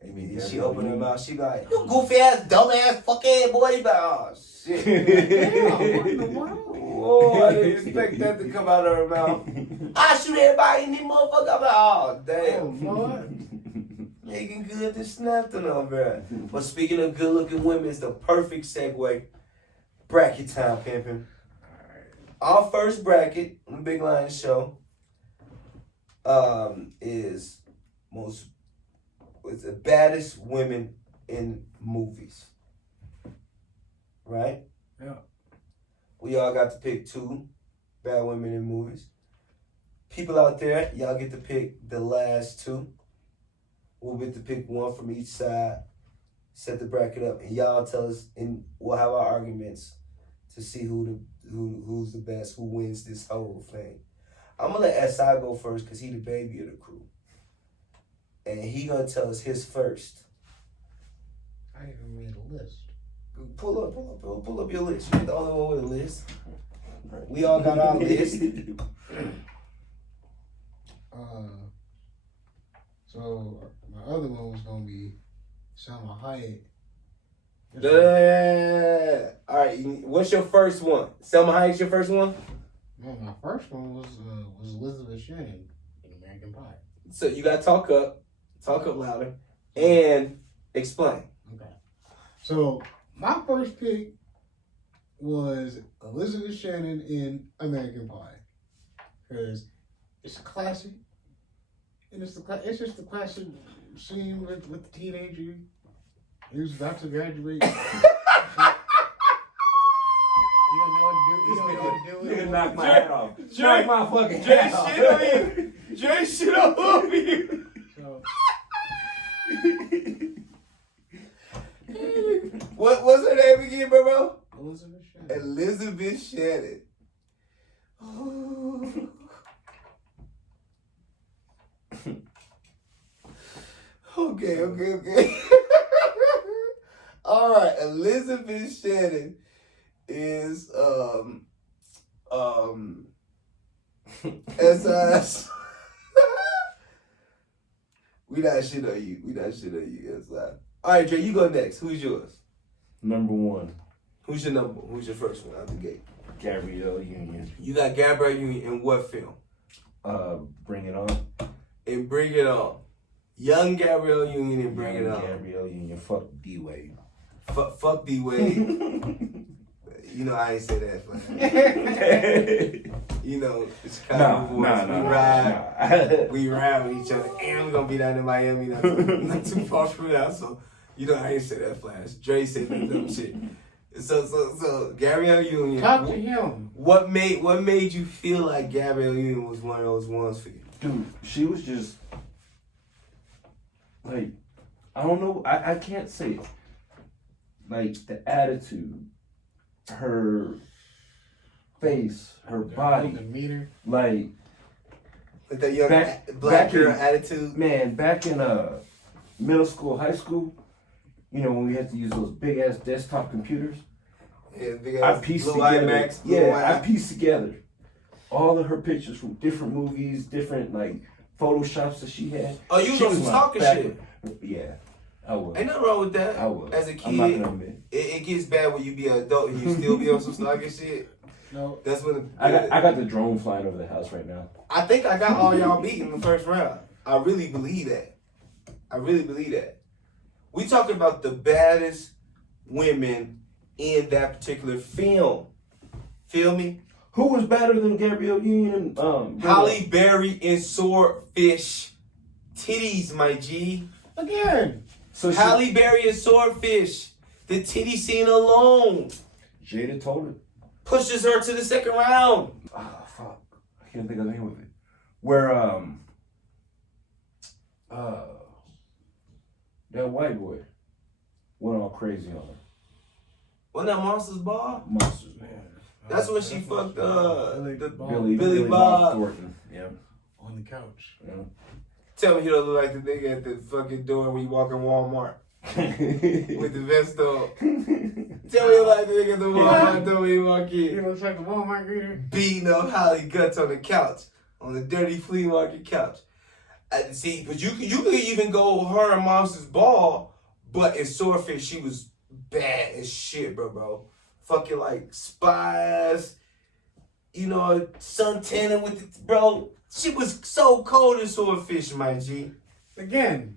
And then she open her mouth, she like, you goofy ass, dumb ass, fucking boy, oh shit. Whoa, I didn't expect that to come out of her mouth. I shoot everybody in this motherfucker. I'm like, oh damn. Oh, Lord. Megan Good just snapped on her, bro. But speaking of good looking women, it's the perfect segue. Bracket time, pimping. Our first bracket on the Big Lion Show is the baddest women in movies. Right? Yeah. We all got to pick 2 bad women in movies. People out there, y'all get to pick the last 2. We'll get to pick 1 from each side, set the bracket up, and y'all tell us, and we'll have our arguments to see who's the best, who wins this whole thing. I'm gonna let SI go first because he the baby of the crew. And he gonna tell us his first. I even made a list. Pull up your list. You're the only one with a list. We all got our list. So my other one was gonna be Salma Hayek. All right, what's your first one? Selma Hayek's your first one? No, my first one was Elizabeth Shannon in American Pie. So you gotta talk up louder, and explain. Okay. So my first pick was Elizabeth Shannon in American Pie because it's a classic, and it's just the classic scene with the teenager. He was about to graduate. You know, Nigga knock my hat off. Jay- Knock my fucking Jay hat off. shit on you. Jay shit on you. So, What's her name again, bro? Elizabeth Shannon. Elizabeth Shannon. Oh. Okay. All right, Elizabeth Shannon is SIS. We not shit on you, SI. All right, Dre, you go next. Who's yours? Number 1, Who's your number? Who's your first one out the gate? Gabrielle Union. You got Gabrielle Union in what film? Bring It On. In Bring It On. Young Gabrielle Union in Bring It On. Gabrielle Union. Fuck D-Wade. Fuck D Wade. You know I ain't say that, man. You know, it's Chicago boys. We ride with each other, and we're gonna be down in Miami, not too far from now. So, you know I ain't say that, Flash. Dre said that dumb shit. So Gabrielle Union. Talk to him. What made you feel like Gabrielle Union was one of those ones for you? Dude, she was just like, I don't know, I can't say it. Like the attitude, her face, her body, demeanor. like That young Back black girl in- attitude. man, back in middle school, high school, you know, when we had to use those big ass desktop computers, Yeah, big I ass pieced blue together. IMAX. I pieced together all of her pictures from different movies, different like photoshops that she had. Oh, you She was was talking back- shit. Yeah, I was. Ain't nothing wrong with that. I was. As a I'm not kid, gonna admit. it gets bad when you be an adult and you still be on some stalking shit. No. That's when I got the drone flying over the house right now. I think I got all y'all beat in the first round. I really believe that. We talking about the baddest women in that particular film. Feel me? Who was better than Gabrielle Union? Halle Berry in Swordfish. Titties, my G. Again. So Halle Berry in Swordfish. The titty scene alone Jada told it. pushes her to the second round. Ah, fuck. I can't think of the name of it. Where that white boy went all crazy on her. Wasn't that Monsters Ball? Monsters, man. That's when she fucked Billy Billy Bob Thornton. Yeah. on the couch. Yeah. Tell me you don't look like the nigga at the fucking door when you walk in Walmart with the vest on. Tell me you like the nigga at the Walmart door when you walk You in. looks like the Walmart greeter. Beating up Holly guts on the couch, on the dirty flea market couch. See, but you could even go her and Monsters Ball, but in Swordfish she was bad as shit, bro. Fucking like spies, you know, sun tanning with it, bro. She was so cold in Swordfish, my G. Again,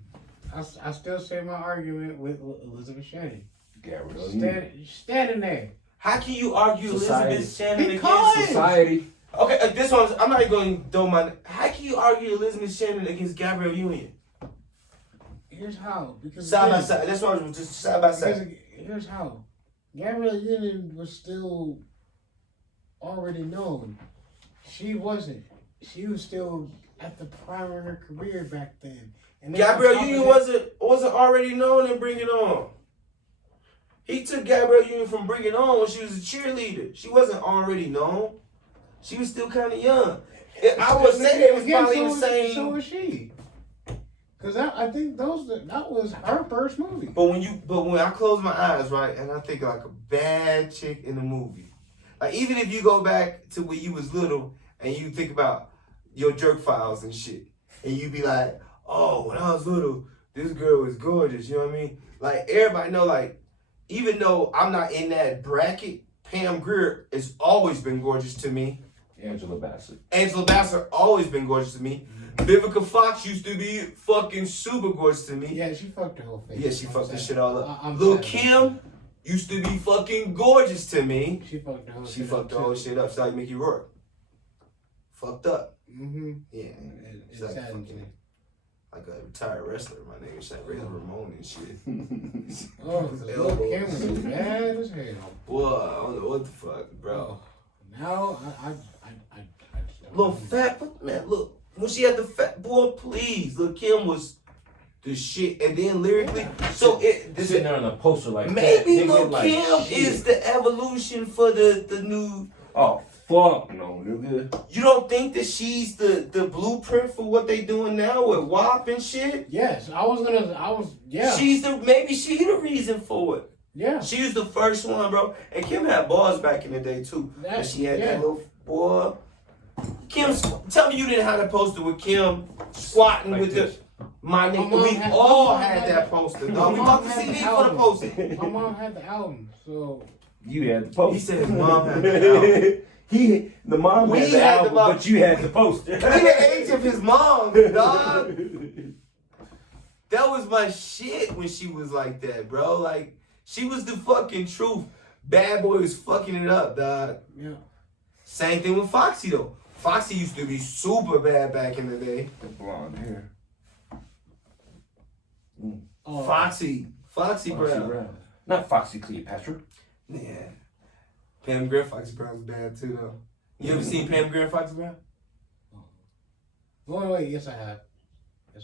I still say my argument with Elizabeth Shannon. Gabrielle Union. Standing there. How can you argue Society. Elizabeth Shannon Because- against Society. Okay, this one, I'm not going to throw my... How can you argue Elizabeth Shannon against Gabrielle Union? Here's how. Because Side by again, side. That's why I was just side by because side. here's how. Gabrielle Union was still already known. She wasn't. She was still at the prime of her career back then. And then Gabrielle on top of Union that- wasn't already known in Bring It On. He took Gabrielle Union from Bring It On when she was a cheerleader. She wasn't already known. She was still kind of young. I would say they was Again, probably in the So same... was she. Because I think that was her first movie. But when I close my eyes, right, and I think like a bad chick in the movie, like even if you go back to when you was little and you think about your jerk files and shit, and you be like, oh, when I was little, this girl was gorgeous, you know what I mean? Like everybody know, like even though I'm not in that bracket, Pam Grier has always been gorgeous to me. Angela Bassett. Angela Bassett always been gorgeous to me. Vivica Fox used to be fucking super gorgeous to me. Yeah, she fucked the whole face. Yeah, she fucked this shit all up. I'm Lil sad. Kim used to be fucking gorgeous to me. She fucked the whole She shit fucked up, the whole too. shit up. She's like Mickey Rourke. Fucked up. Mm-hmm. Yeah. It She's like saddens fucking me. like a retired wrestler, my nigga. She's like Razor Ramon and shit. Oh, Lil Kim was bad as hell. Boy, I don't know what the fuck, bro. Oh, Now, I just don't Little know. fat, man, look. When she had the fat boy, please. Look, Kim was the shit. And then lyrically, so this Sitting there on a poster like maybe that. Lil nigga, like, Kim shit. is the evolution for the new. Oh, fuck no, nigga. You don't think that she's the blueprint for what they doing now with WAP and shit? Yes, yeah. Maybe she the reason for it. Yeah. She was the first one, bro. And Kim had bars back in the day too. And she had that little boy. Tell me you didn't have that poster with Kim squatting Like with this. my nigga. mom We had- all my mom had had that the- poster. my Dog. We mom bought the had the CD for the album. poster. My mom had the album, so You had the poster. He said his mom had the album. The mom We had the had the album, mom. but you had the poster. He the age of his mom, dog. That was my shit when she was like that, bro. Like, she was the fucking truth. Bad Boy was fucking it up, dog. yeah. Same thing with Foxy, though. Foxy used to be super bad back in the day. The blonde hair. Foxy Brown. Not Foxy Cleopatra. Yeah. Pam Grier, Foxy Brown was bad, too, though. You ever seen Pam Grier, Foxy Brown? Wait, yes I have. I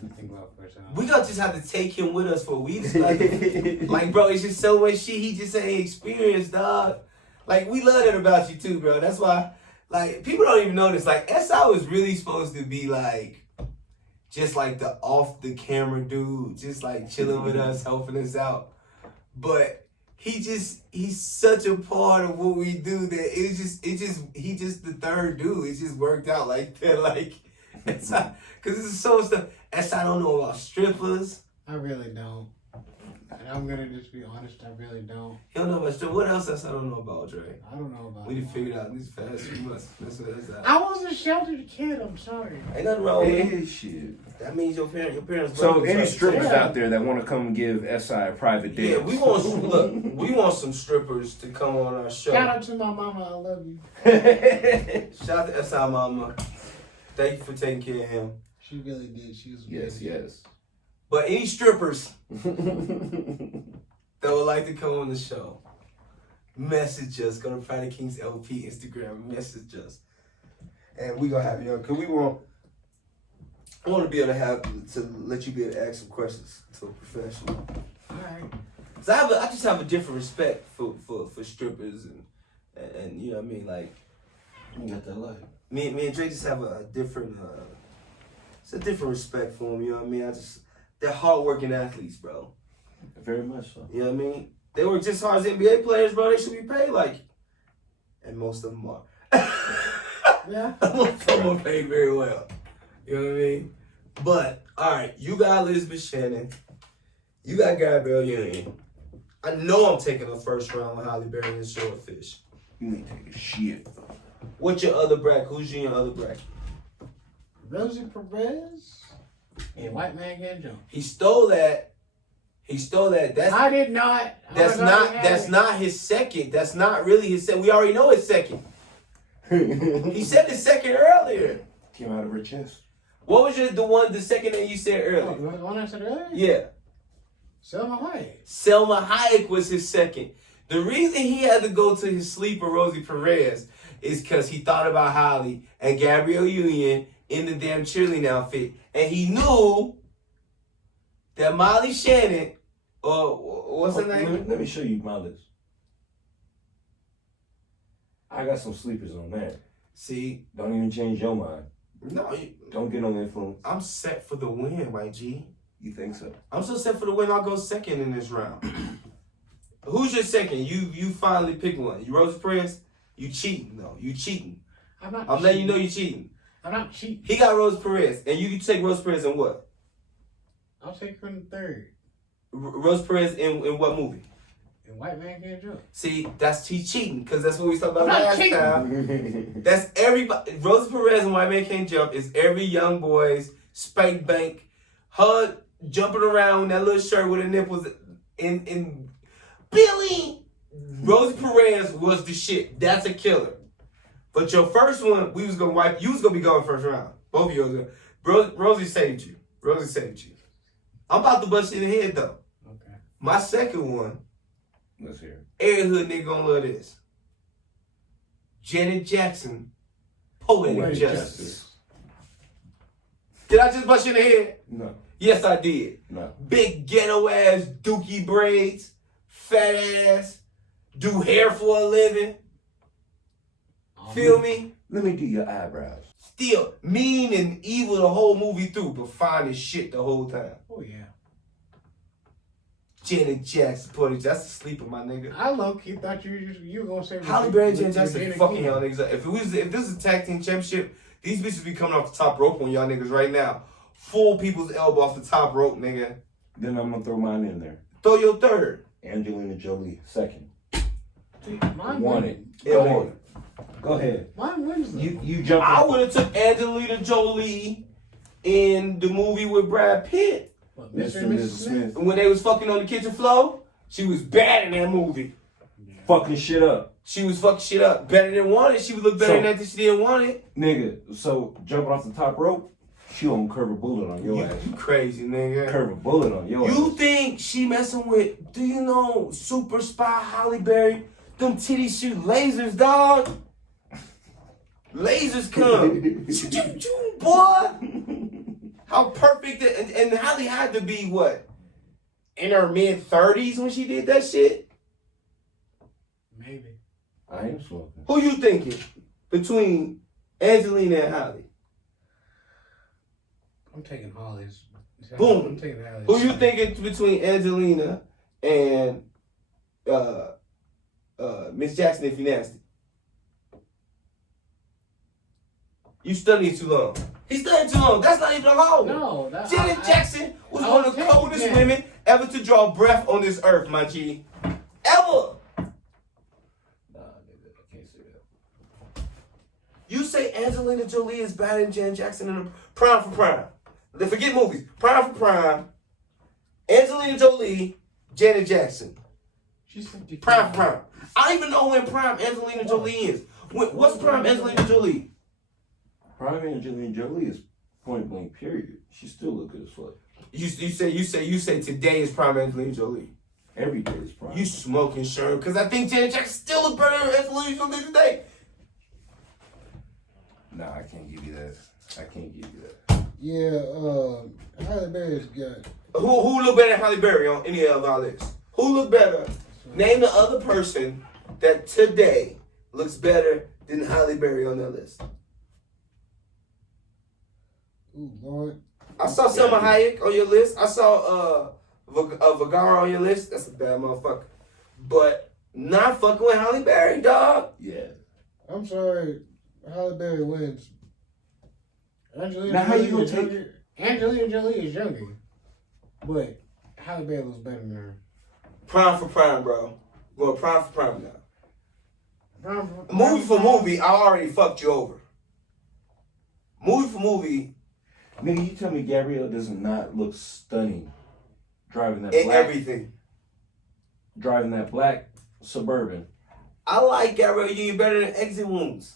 didn't think about it for a second. We gonna just have to take him with us for weeks. Like, bro, it's just so much shit he just ain't experienced, dog. Like, we love that about you too, bro. That's why, like, people don't even know this. Like, SI was really supposed to be like, just like the off the camera dude, just like chilling with us, helping us out. But he's such a part of what we do that he just the third dude. It just worked out like that. Like, SI, cause this is so stuff. SI don't know about strippers. I really don't. And I'm gonna just be honest, I really don't. He don't know about strippers. What else I don't know about, Dre? I don't know about We it. need to figure it out these past few months. That's I was a sheltered kid, I'm sorry. Ain't nothing wrong with it. Hey, shit. That means your parents. So brothers any are- strippers Yeah. out there that want to come give SI a private dance? Yeah, we want some strippers to come on our show. Shout out to my mama, I love you. Shout out to SI Mama. Thank you for taking care of him. She really did. She was yes. But any strippers that would like to come on the show, message us. Go to Friday Kings LP Instagram. Message us, and we gonna have you on. Cause I want to be able to let you be able to ask some questions to a professional. Alright. So I just have a different respect for strippers and you know what I mean, like You got that light. me and Drake just have a different it's a different respect for them, you know what I mean? They're hardworking athletes, bro. Very much so. You know what I mean? They work just as hard as NBA players, bro. They should be paid like, and most of them are. Yeah. Most of them are paid very well. You know what I mean? But all right, you got Elizabeth Shannon, you got Gabrielle Union. I know I'm taking the first round with Holly Berry and Swordfish. You ain't taking shit. What's your other bracket? Who's in your other bracket? Rosie Perez and White Man Can't Jump. He stole that. That's I did not. that's not his second. That's not really his second. We already know his second. He said his second earlier. Came out of her chest. What was the second that you said Oh, earlier? the one I said earlier? Yeah. Selma Hayek. Selma Hayek was his second. The reason he had to go to his sleeper, Rosie Perez, is because he thought about Holly and Gabrielle Union in the damn cheerleading outfit. And he knew that Molly Shannon, or what's her name? Let me show you my list. I got some sleepers on that. See, Don't even change your mind. no, Don't get no influence. I'm set for the win, YG. You think so? I'm so set for the win, I'll go second in this round. Who's your second? You finally pick one. You Rosie Perez? You cheating, though. You cheating. I'm letting you know you cheating. I'm not cheating. He got Rose Perez, and you can take Rose Perez in what? I'll take her in the third. Rose Perez in what movie? And White Man Can't Jump. See, he's cheating, because that's what we talked about I'm not last cheating. time. That's everybody. Rose Perez and White Man Can't Jump is every young boy's spank bank. Her jumping around in that little shirt with her nipples in Billy. Rose Perez was the shit. That's a killer. But your first one, you was gonna be going first round. Both of you was Rosie saved you. Rosie saved you. I'm about to bust you in the head though. Okay. My second one Let's hear it. Every hood nigga gonna love this. Janet Jackson, Poetic Justice. Did I just bust you in the head? No. Yes, I did. No. Big ghetto ass, dookie braids, fat ass, do hair for a living. Feel me? Let me do your eyebrows. Still mean and evil the whole movie through, but fine as shit the whole time. Oh yeah. Janet Jackson, Poetic Justice, that's a sleeper, my nigga. I low-key thought you were gonna say Halle Berry and Janet Jackson Regina fucking King. y'all niggas up. If this is a tag team championship, these bitches be coming off the top rope on y'all niggas right now. Full people's elbow off the top rope, nigga. Then I'm gonna throw mine in there. Throw your third. Angelina Jolie, second. Mine Won wins. it. Go ahead. Go ahead. Mine wins. You jump. I would have took Angelina Jolie in the movie with Brad Pitt. What, Mr. and Mrs. Smith. When they was fucking on the kitchen floor, she was bad in that movie. Fucking shit up. She was fucking shit up. Better than wanted. She would look better than that than she didn't want it. Nigga, so jumping off the top rope, she gonna curve a bullet on your ass. You crazy, nigga. Curve a bullet on your You ass. think she messing with, do you know super spy Halle Berry? Them titties shoot lasers, dog. Lasers come. Boy. How perfect. And Halle had to be what? In her mid-30s when she did that shit? Maybe. I ain't smoking. Who you thinking between Angelina and Halle? I'm taking Holly's. Boom. I'm taking Holly's. Who you thinking between Angelina and Miss Jackson if you nasty? You studied too long. He studied too long. That's not even a hoe. No. Janet Jackson was I one of the was coldest taking women ever to draw breath on this earth, my G. Ever. Nah, nigga, I can't say that. You say Angelina Jolie is better than Janet Jackson in the prime for prime. Forget movies. Prime for prime. Angelina Jolie, Janet Jackson. She's 50. Prime for prime. I don't even know when prime Angelina Jolie is. What's prime Angelina Jolie? Prime Angelina Jolie is point blank period. She still look good as fuck. You say today is prime Angelina Jolie. Every day is prime. You smoking, sure? Because I think Janet Jackson still looks better than Angelina Jolie today. Nah, I can't give you that. I can't give you that. Yeah, Halle Berry's got. Who look better than Halle Berry on any of our lists? Who look better? Name the other person that today looks better than Halle Berry on that list. Ooh, Lord. I saw Selma Hayek on your list. I saw Vergara on your list. That's a bad motherfucker. But not fucking with Halle Berry, dog. Yeah. I'm sorry. Halle Berry wins. Angelina Now, how you Jolie gonna is younger. Angelina Jolie is younger. But Halle Berry looks better than her. Prime for prime, bro. Going prime for prime now. Prime Movie for movie, I already fucked you over. Movie for movie, Nigga, you tell me Gabrielle does not look stunning driving that in black, everything. driving that black Suburban. I like Gabrielle Union better than Exit Wounds.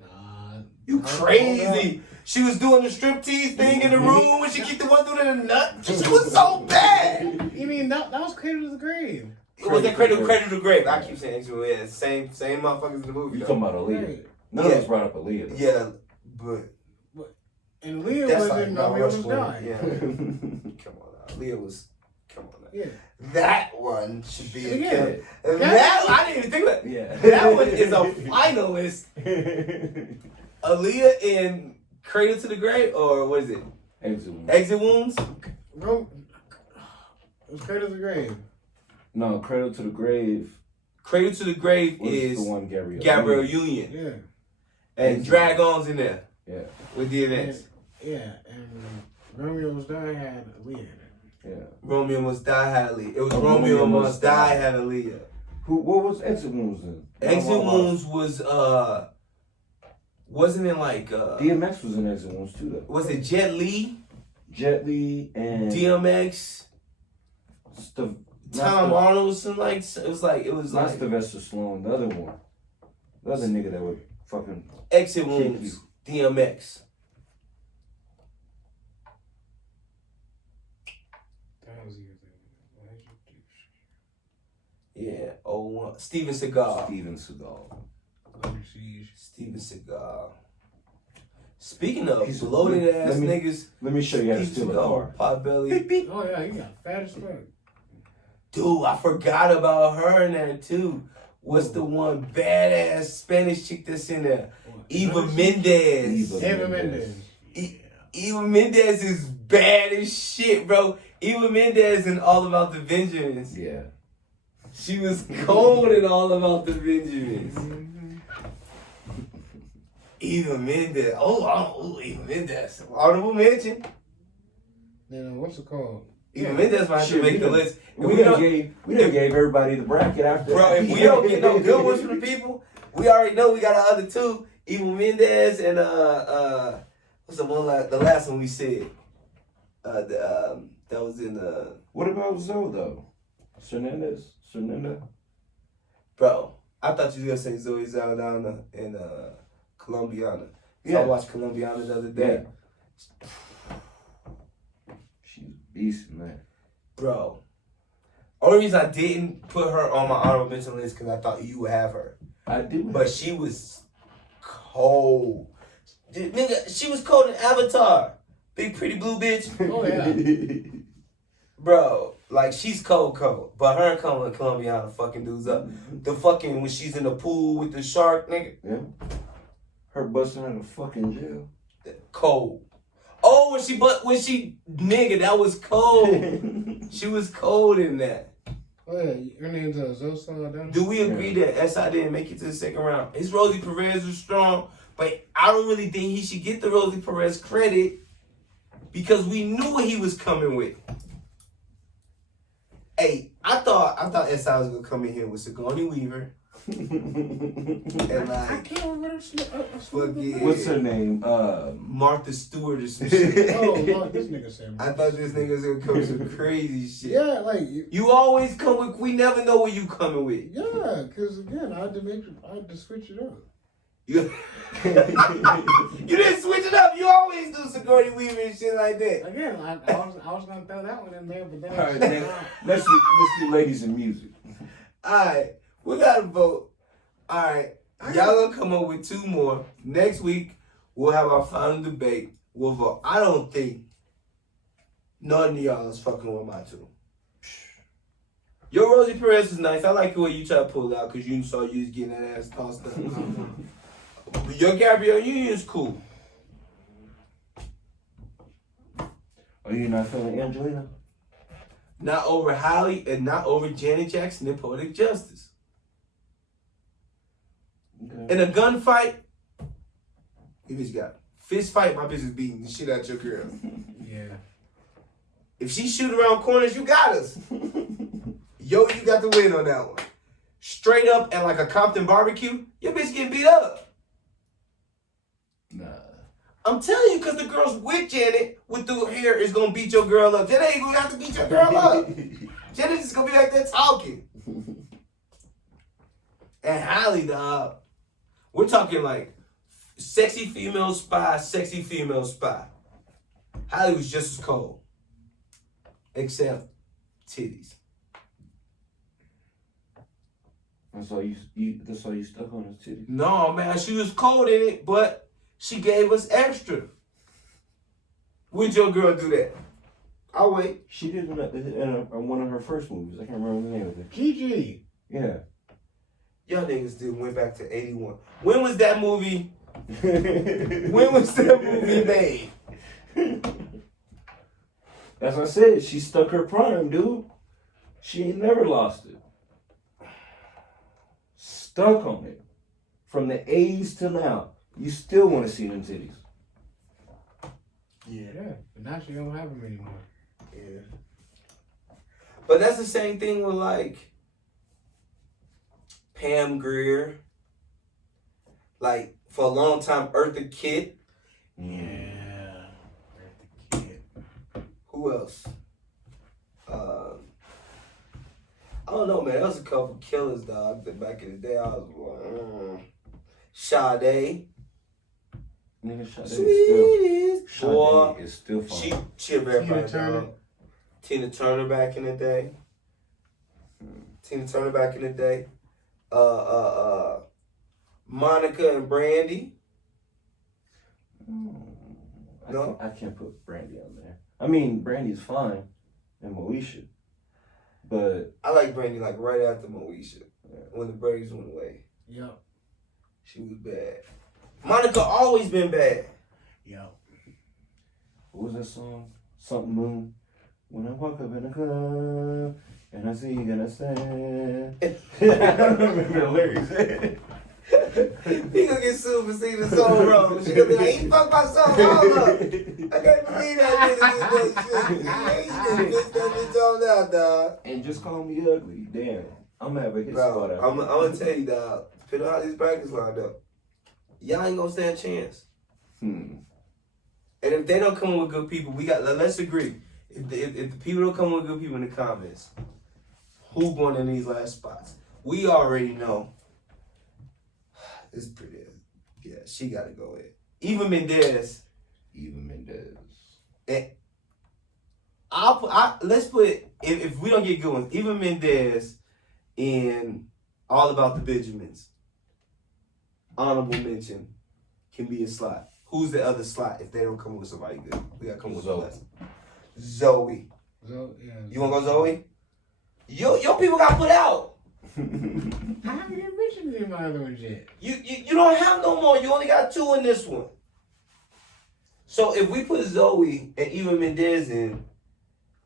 Nah. You crazy. She was doing the striptease thing in the room and she kicked the one dude in the nut. She was so bad. You mean that was Cradle to the Grave? It was that cradle to the grave. I keep saying Exit Wounds. Yeah, same motherfuckers in the movie. You though. talking about Aaliyah. Right. None of us brought up Aaliyah. Though. Yeah, but And Leah that's was like in Mount Romeo Was Rushmore. Dying. Yeah. Come on now. Leah was, come on now. Yeah. That one should be a Yeah. killer. That, I didn't even think of that. Yeah. That one is a finalist. Aaliyah in Cradle to the Grave, or what is it? Exit Wounds? It was Cradle to the Grave. No, Cradle to the Grave Cradle to the Grave was is the one Gabrielle Union. Yeah. And Drag-On's in there Yeah. with DMX. Yeah, and Romeo Was Dying had Leah in it. Yeah. Romeo Must Die had Aaliyah. It was Oh, Romeo Must Die had Aaliyah. What was Exit Wounds in? Exit Wounds was, wasn't it like, DMX was in Exit Wounds too though. was it Jet Li, Jet Li and DMX, Tom Arnold was some like, it was like, not Sylvester Stallone, the other one. The other nigga that would fucking Exit kick Wounds, you. DMX. That was years ago. one. Steven Seagal. Steven Seagal. Under Siege. Steven Seagal. Speaking of He's a- bloated ass let me- niggas, Let me show you how to Steven steal a car. Seagal, pot belly. Oh yeah, he got fat as fuck. Dude, I forgot about her in there too. What's the one badass Spanish chick that's in there? Eva Mendes. Eva Mendes. Eva Mendes is bad as shit, bro. Eva Mendes in All About the Benjamins. Yeah. She was cold in All About the Benjamins. Eva Mendes. Oh, Eva Mendes. Honorable mention. Then what's it called? Eva Mendes might have to Shit, make we the done- list. If We done gave everybody the bracket after. Bro, if we don't get no good ones from the people, we already know we got our other two. Eva Mendes and what's the one the last one we said? That was in What about Zoe though? Cernenda? bro. I thought you was gonna say Zoe Saldana and Colombiana. So Yeah. I watched Colombiana the other day. She's a beast, man. Bro. Only reason I didn't put her on my honorable mention list because I thought you would have her. I do. But she was cold. Nigga, she was cold in Avatar. Big pretty blue bitch. Oh yeah. Bro, like she's cold. But her and Colombiana fucking dudes up. The fucking when she's in the pool with the shark, nigga. Yeah. Her busting in a fucking jail. Cold. Oh, when she nigga, that was cold. She was cold in that. Oh yeah, her name's Zoe Saldana. Do we agree that SI didn't make it to the second round? His Rosie Perez was strong, but I don't really think he should get the Rosie Perez credit because we knew what he was coming with. Hey, I thought SI was gonna come in here with Sigourney Weaver. And I like can't remember fucking What's her name? Martha Stewart or some shit. Oh Lord, this nigga said. I thought this nigga was gonna come with some crazy shit. Yeah, like You always come with. We never know what you coming with. yeah, because again, I had to switch it up. You, you didn't switch it up. You always do Sigourney Weaver and shit like that. Again, I was gonna throw that one in there, but then All right, then, let's do ladies in music. All right, we gotta vote. All right, y'all gonna come up with two more. Next week we'll have our final debate. We'll vote. I don't think none of y'all is fucking with my two. Your Rosie Perez is nice. I like the way you try to pull it out because you saw you was getting that ass tossed up. Your Gabrielle Union is cool. Are you not feeling Angelina? Not over Holly and not over Janet Jackson and Poetic Justice. Okay. In a gunfight, you bitch got fist fight. My bitch is beating the shit out your girl. yeah. If she shoot around corners, you got us. Yo, you got the win on that one. Straight up at like a Compton barbecue, your bitch getting beat up. Nah. I'm telling you, because the girl's with Janet with the hair is gonna beat your girl up. Janet ain't gonna have to beat your girl up. Janet's just gonna be like that talking. And Holly, dog, we're talking like sexy female spy. Holly was just as cold. Except titties. That's all you stuck on his titty. No, man, she was cold in it, but she gave us extra. Would your girl do that? I'll wait. She did in one of her first movies. I can't remember the name of it. Gigi. Yeah. Y'all niggas went back to 81. When was that movie? When was that movie made? As I said, she stuck her prime, dude. She ain't never lost it. Stuck on it. From the 80s to now. You still want to see them titties. Yeah, but now she don't have them anymore. Yeah. But that's the same thing with like Pam Grier. Like for a long time, Eartha Kitt. Yeah. Who else? I don't know, man. There was a couple killers, dog. That back in the day, I was like, Sade. Nigga, Sade Sweetest boy. is still fun. She a very Tina fine Turner. dog. Tina Turner back in the day. Monica and Brandy. No? I can't put Brandy on there. I mean, Brandy's fine, and Moesha, but I like Brandy like right after Moesha, when the braids went away. Yep. She was bad. Monica always been bad. Yep. what was that song? Something Moon. When I walk up in the club and I see you gonna stand. I don't remember the lyrics. He gonna get sued for singing the song wrong. She gonna be like, he fucked my song all up. I can't believe that nigga did that shit. Yeah, you just pissed that bitch all out, dog. And just call me ugly. Damn. I'm gonna have a hit spot Bro, out. I'm gonna tell you, dog. Depending on how these brackets lined up, y'all ain't gonna stand a chance. And if they don't come with good people, let's agree. If the people don't come with good people in the comments, who going in these last spots? We already know. It's pretty. Yeah, she got to go in. Eva Mendes. And let's put, if we don't get good ones, Eva Mendes in All About the Benjamins. Honorable mention can be a slot. Who's the other slot if they don't come with somebody good? We got to come with Zoe. You want to go Zoe? Your people got put out. I haven't even mentioned any of my other ones yet. You don't have no more. You only got 2 in this one. So if we put Zoe and Eva Mendes in,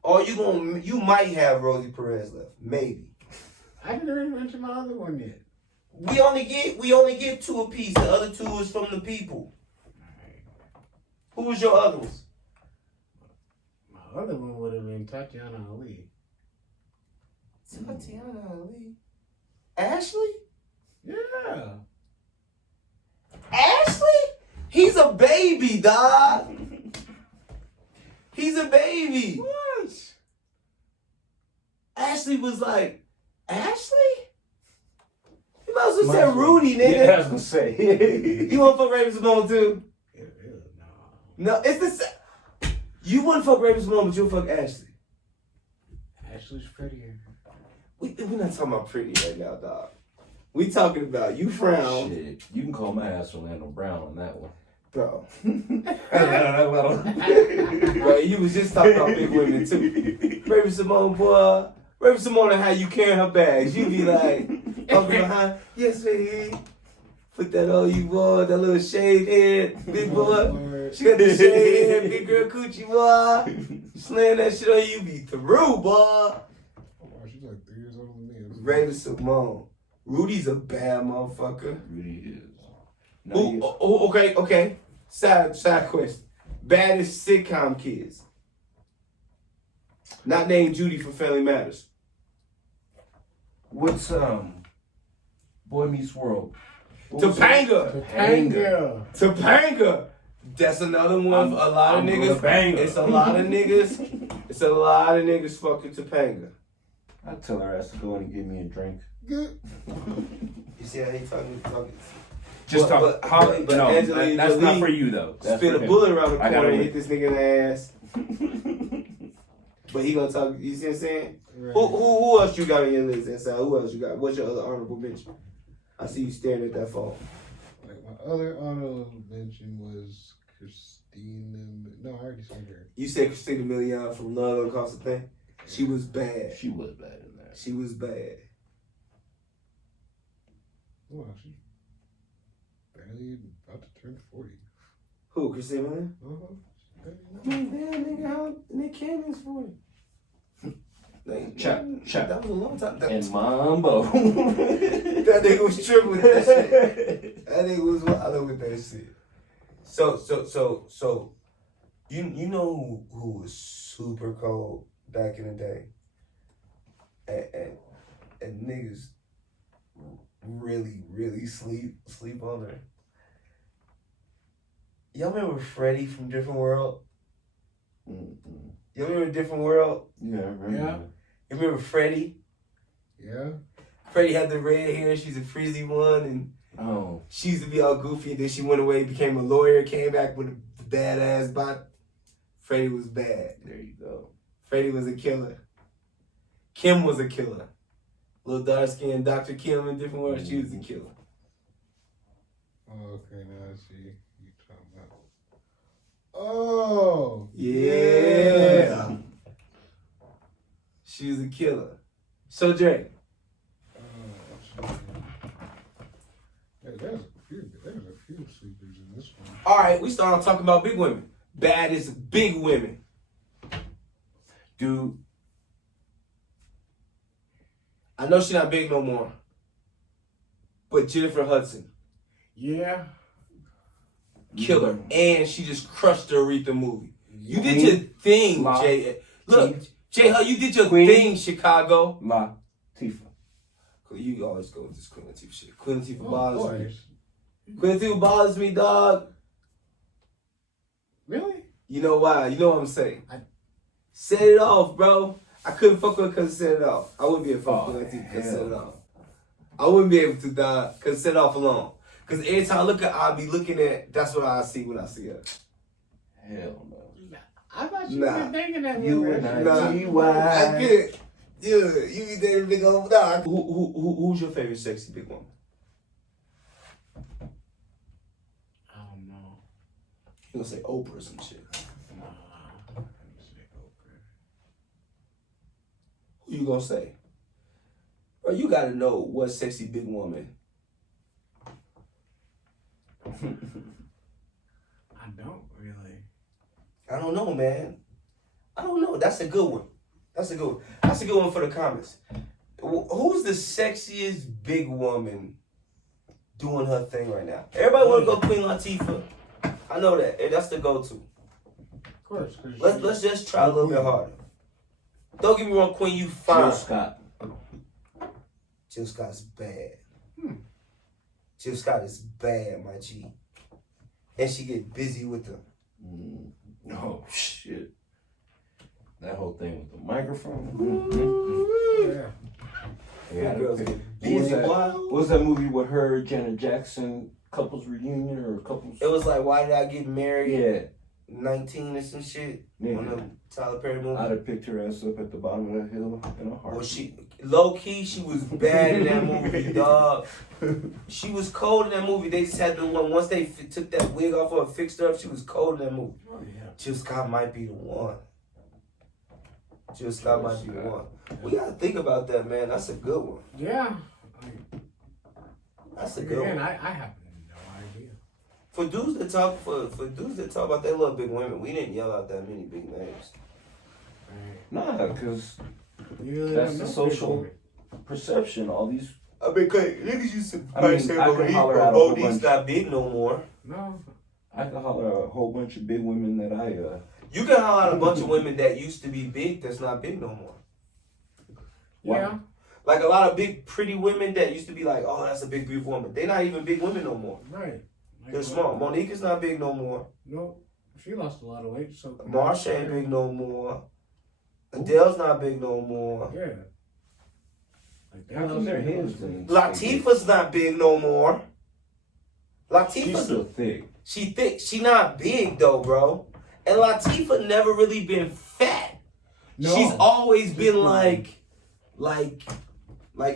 you might have Rosie Perez left. Maybe. I didn't even mention my other one yet. We only get 2 apiece. The other 2 is from the people. Who was your other ones? My other one would have been Tatiana Ali. Tatiana Ali. Ashley? Yeah. Ashley? He's a baby, dog. He's a baby. What? Ashley was like, Ashley? You might as well say Rudy, nigga. Yeah, I was gonna say. You want to fuck Raven Simone too? No. No, it's the same. You wouldn't fuck Raven Simone, but you'll fuck Ashley. Ashley's prettier. We're not talking about pretty right now, dog. We talking about you frown. Shit, you can call my ass Orlando Brown on that one. Bro. Bro, you was just talking about big women too. Raven Simone, boy. Raven Simone and how you carrying her bags. You be like, walking behind, yes, baby. Put that on you, boy. That little shaved head, big boy. She got the shaved head, big girl coochie, boy. Slaying that shit on you, be through, boy. She's like 3 years older than me. Raven Simone. Rudy's a bad motherfucker. Rudy is. Okay. Side quest. Baddest sitcom kids. Not named Judy for Family Matters. What's Boy Meets World? Topanga. That's another one for a lot of niggas. It's a lot of niggas. It's a lot of niggas fucking Topanga. I'd tell her ass to go in and give me a drink. Good. You see how he talking? Just But no, Angelina that's not Jolie for you though. That's Spin for a him. bullet around the I corner gotta and wait. hit this nigga in the ass. But he gonna talk. You see what I'm saying? Right. Who else you got on your list inside? Who else you got? What's your other honorable mention? I see you staring at that phone. Like my other honorable mention was Christina. No, I already said her. You said Christina Milian from Love Don't Cost a Thing. She was bad. She was bad in that. She was bad. Oh, she's barely about to turn 40. Who? Christina Milian? Uh-huh. Damn, nigga, how Nick Cannon's 40? Check. That was a long time. And Mambo. That nigga was tripping with that shit. That nigga was wilding with that shit. So, you know who was super cold back in the day, and niggas really sleep on her. Y'all remember Freddie from Different World? Mm-mm. Y'all remember Different World? Yeah, I remember. Yeah. You remember Freddie? Yeah. Freddie had the red hair. She's a frizzy one, and Oh, she used to be all goofy, and then she went away, became a lawyer, came back with a badass body. Freddie was bad. there you go. Freddie was a killer. Kim was a killer. Little dark skin, Dr. Kim in different words. She was the killer. Oh, okay, now I see you talking about. Oh, Yeah. She was a killer. So Drake. There's a few sleepers in this one. All right, we started talking about big women. Baddest big women. Dude, I know she's not big no more. But Jennifer Hudson, Yeah. killer. And she just crushed the Aretha movie. You did your thing, La. Jay. Look, Jay Hud, you did your Queen. thing, Chicago. Latifah. You always go with this Queen Latifah shit. Queen Latifah Oh, bothers me. boys. Queen Latifah bothers me, dog. Really? You know why? You know what I'm saying? I- Set it off, bro. I couldn't fuck with her because set it off. I wouldn't be able to fuck Oh, with Queen Latifah because set it hell. off. I wouldn't be able to, dog, because set it off alone. Because every time I look at her, I'll be looking at, that's what I see when I see her. Hell no. I thought you Nah. were thinking that You movie. and Nah. I, I G-Y. get it. Yeah, you be dating big old dog. Who's your favorite sexy big woman? I don't know. You gonna say Oprah or some shit. Nah. Let me see. Okay. Who you gonna say? Bro, you gotta know what sexy big woman. I don't really. I don't know, man. I don't know. That's a good one. That's a good one. That's a good one for the comments. Who's the sexiest big woman doing her thing right now? Everybody want to go Queen Latifah. I know that. That's the go-to. Of course. 'Cause Let's just try a little bit harder. Don't get me wrong, Queen, you fine. Jill Scott. Jill Scott's bad. Jill Scott is bad, my G. And she get busy with them. Oh, shit. That whole thing with the microphone. Yeah. Yeah, Them girls what get was busy, that? boy. What was that movie with her, Janet Jackson, couples reunion or couples? It was like, why did I get married? Yeah. 19 or some shit. Yeah. On the Tyler Perry movie. I'd have picked her ass up at the bottom of that hill in a heart. Well, she low key, she was bad in that movie, dog. She was cold in that movie. They just had to once they took that wig off her and fixed her up. She was cold in that movie. Oh yeah. Jill Scott might be the one. Jill Scott might be the one. We gotta think about that, man. That's a good one. Yeah. That's a good Again, one. I have no idea. For dudes that talk about they love big women, we didn't yell out that many big names. Nah, because You really That's don't the know social- big perception, all these. I mean, niggas used to I mean, say, I can holler out a whole Bodie's bunch. not big no more. women. No. I can holler a whole bunch of big women that I You can holler out a bunch of women that used to be big that's not big no more. Wow. Yeah. Like a lot of big, pretty women that used to be like, oh, that's a big, beautiful woman. They're not even big women no more. Right. They're small. Monique is not big no more. No. She lost a lot of weight. So. Marsha ain't big no more. Adele's not big no more. Yeah. Like How come their heads didn't? Latifah's not big no more. She's Latifah's still thick. she thick. She not big though, bro. And Latifah never really been fat. No. She's always been like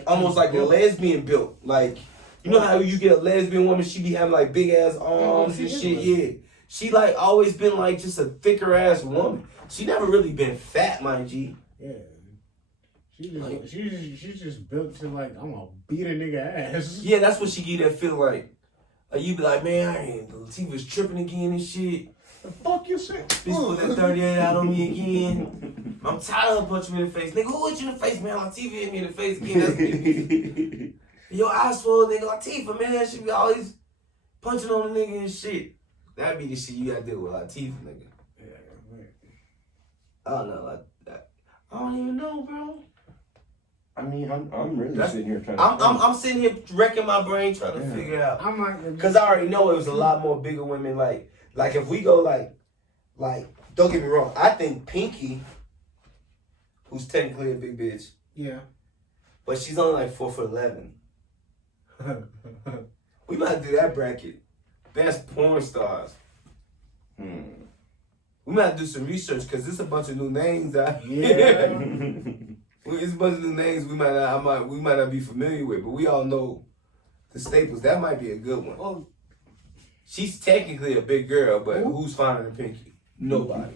almost like a lesbian built. Like, you know how you get a lesbian woman, she be having like big ass arms she and is shit. lesbian. Yeah, she like always been like just a thicker ass woman. She never really been fat, my G. Yeah. She's just built to like, I'm gonna beat a nigga ass. Yeah, that's what she get that feel like. You be like, man, I ain't Latifah's tripping again and shit. The fuck you say? Bitch put that 38 out on me again. I'm tired of punching me in the face. Nigga, who hit you in the face, man? Latifah hit me in the face again. That's me. Your eyes full, nigga. Latifah, man, she be always punching on the nigga and shit. That be the shit you gotta deal with Latifah, nigga. Yeah, man. I don't know, like that. I don't even know, bro. I mean, I'm really sitting here trying to. I'm sitting here wrecking my brain trying to figure it out. I'm like, Cause I already know it was a lot more bigger women. Like if we go like, don't get me wrong. I think Pinky, who's technically a big bitch, yeah. but she's only like 4'11". We might do that bracket. Best porn stars. We might do some research because there's a bunch of new names out here. Yeah. It's a bunch of new names we might not be familiar with, but we all know the staples. That might be a good one. Oh, She's technically a big girl, but who's finer than Pinky? Nobody.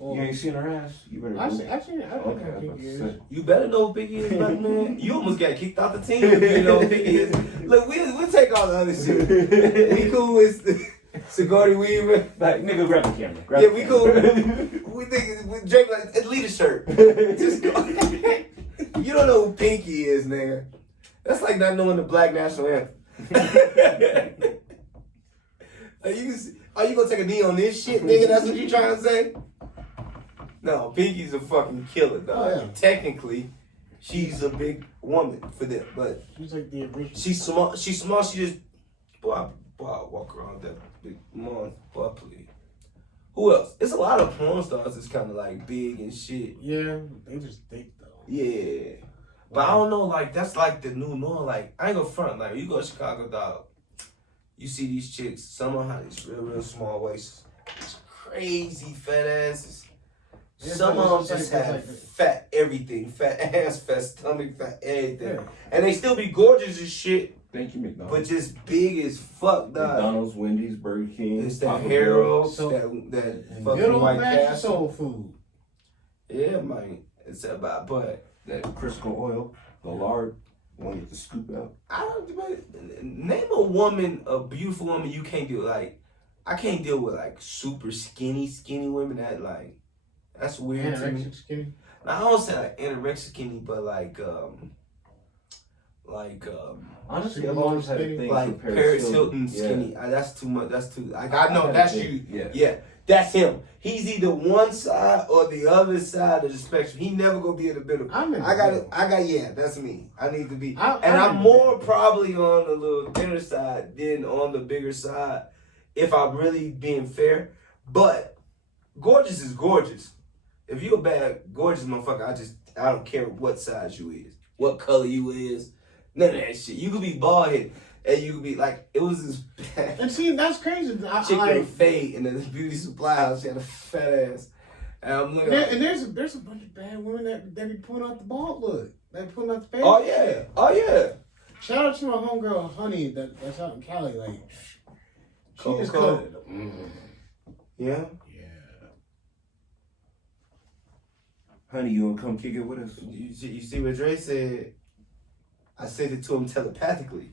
You ain't seen her ass? You better. I don't know Okay, I was who about Pinky to is. say. You better know who Pinky is, black man. You almost got kicked out the team if you know who Pinky is. Look, we'll take all the other shit. We cool with Sigourney Weaver. Like, nigga, grab the camera. Grab Yeah, the we camera. cool. We think with Drake like it's leader shirt. Just go. You don't know who Pinky is, nigga. That's like not knowing the Black National Anthem. Are you gonna take a knee on this shit, nigga? That's what you trying to say? No, Pinky's a fucking killer, dog. Oh, yeah. Technically, she's a big woman for them, but She's like the original. she's small. She's small. She just boy, I walk around that big mom. Boy, please. Who else? It's a lot of porn stars that's kind of like big and shit. Yeah, they just thick though. Yeah. But I don't know, like, that's like the new norm. Like, I ain't gonna front. Like, you go to Chicago, dog, you see these chicks, some of them have these real small waists. Crazy fat asses. Yeah, Some but of them it's just like- have it's like- fat everything. Fat ass, fat stomach, fat everything. Yeah. And they still be gorgeous as shit, Thank you, but McDonald's. just big as fuck, dog. McDonald's, Wendy's, Burger King. It's that Papa Hero, So- that And fucking good old White fashioned Castle. soul food. Yeah, man. It's about, but That Crisco oil, the lard, one you have to scoop out. I don't name a woman, a beautiful woman you can't deal with. Like, I can't deal with like super skinny women. That like, that's weird to me. Anorexic skinny. Now, I don't say like anorexic skinny, but Honestly, I've always had a thing like for Paris Hilton Yeah. skinny. That's too much. That's too. Like I know had a that's thing, you. yeah. That's him. He's either one side or the other side of the spectrum. He never gonna be in the middle. I'm in the I got. middle. Yeah, that's me. I need to be. I'm I'm in the more middle. probably on the little thinner side than on the bigger side, if I'm really being fair. But gorgeous is gorgeous. If you a bad gorgeous motherfucker, I don't care what size you is, what color you is, none of that shit. You could be bald headed, and you could be like, it was this bad And see, that's crazy. chick named Faye in the beauty supply house. She had a fat ass, and I'm looking. And there's a bunch of bad women that be pulling out the bald look. They pulling out the face. Oh yeah. Shout out to my homegirl Honey that's out in Cali. Like she Cold, is cold. good. Yeah. Yeah. Honey, you wanna come kick it with us? You see what Dre said? I said it to him telepathically.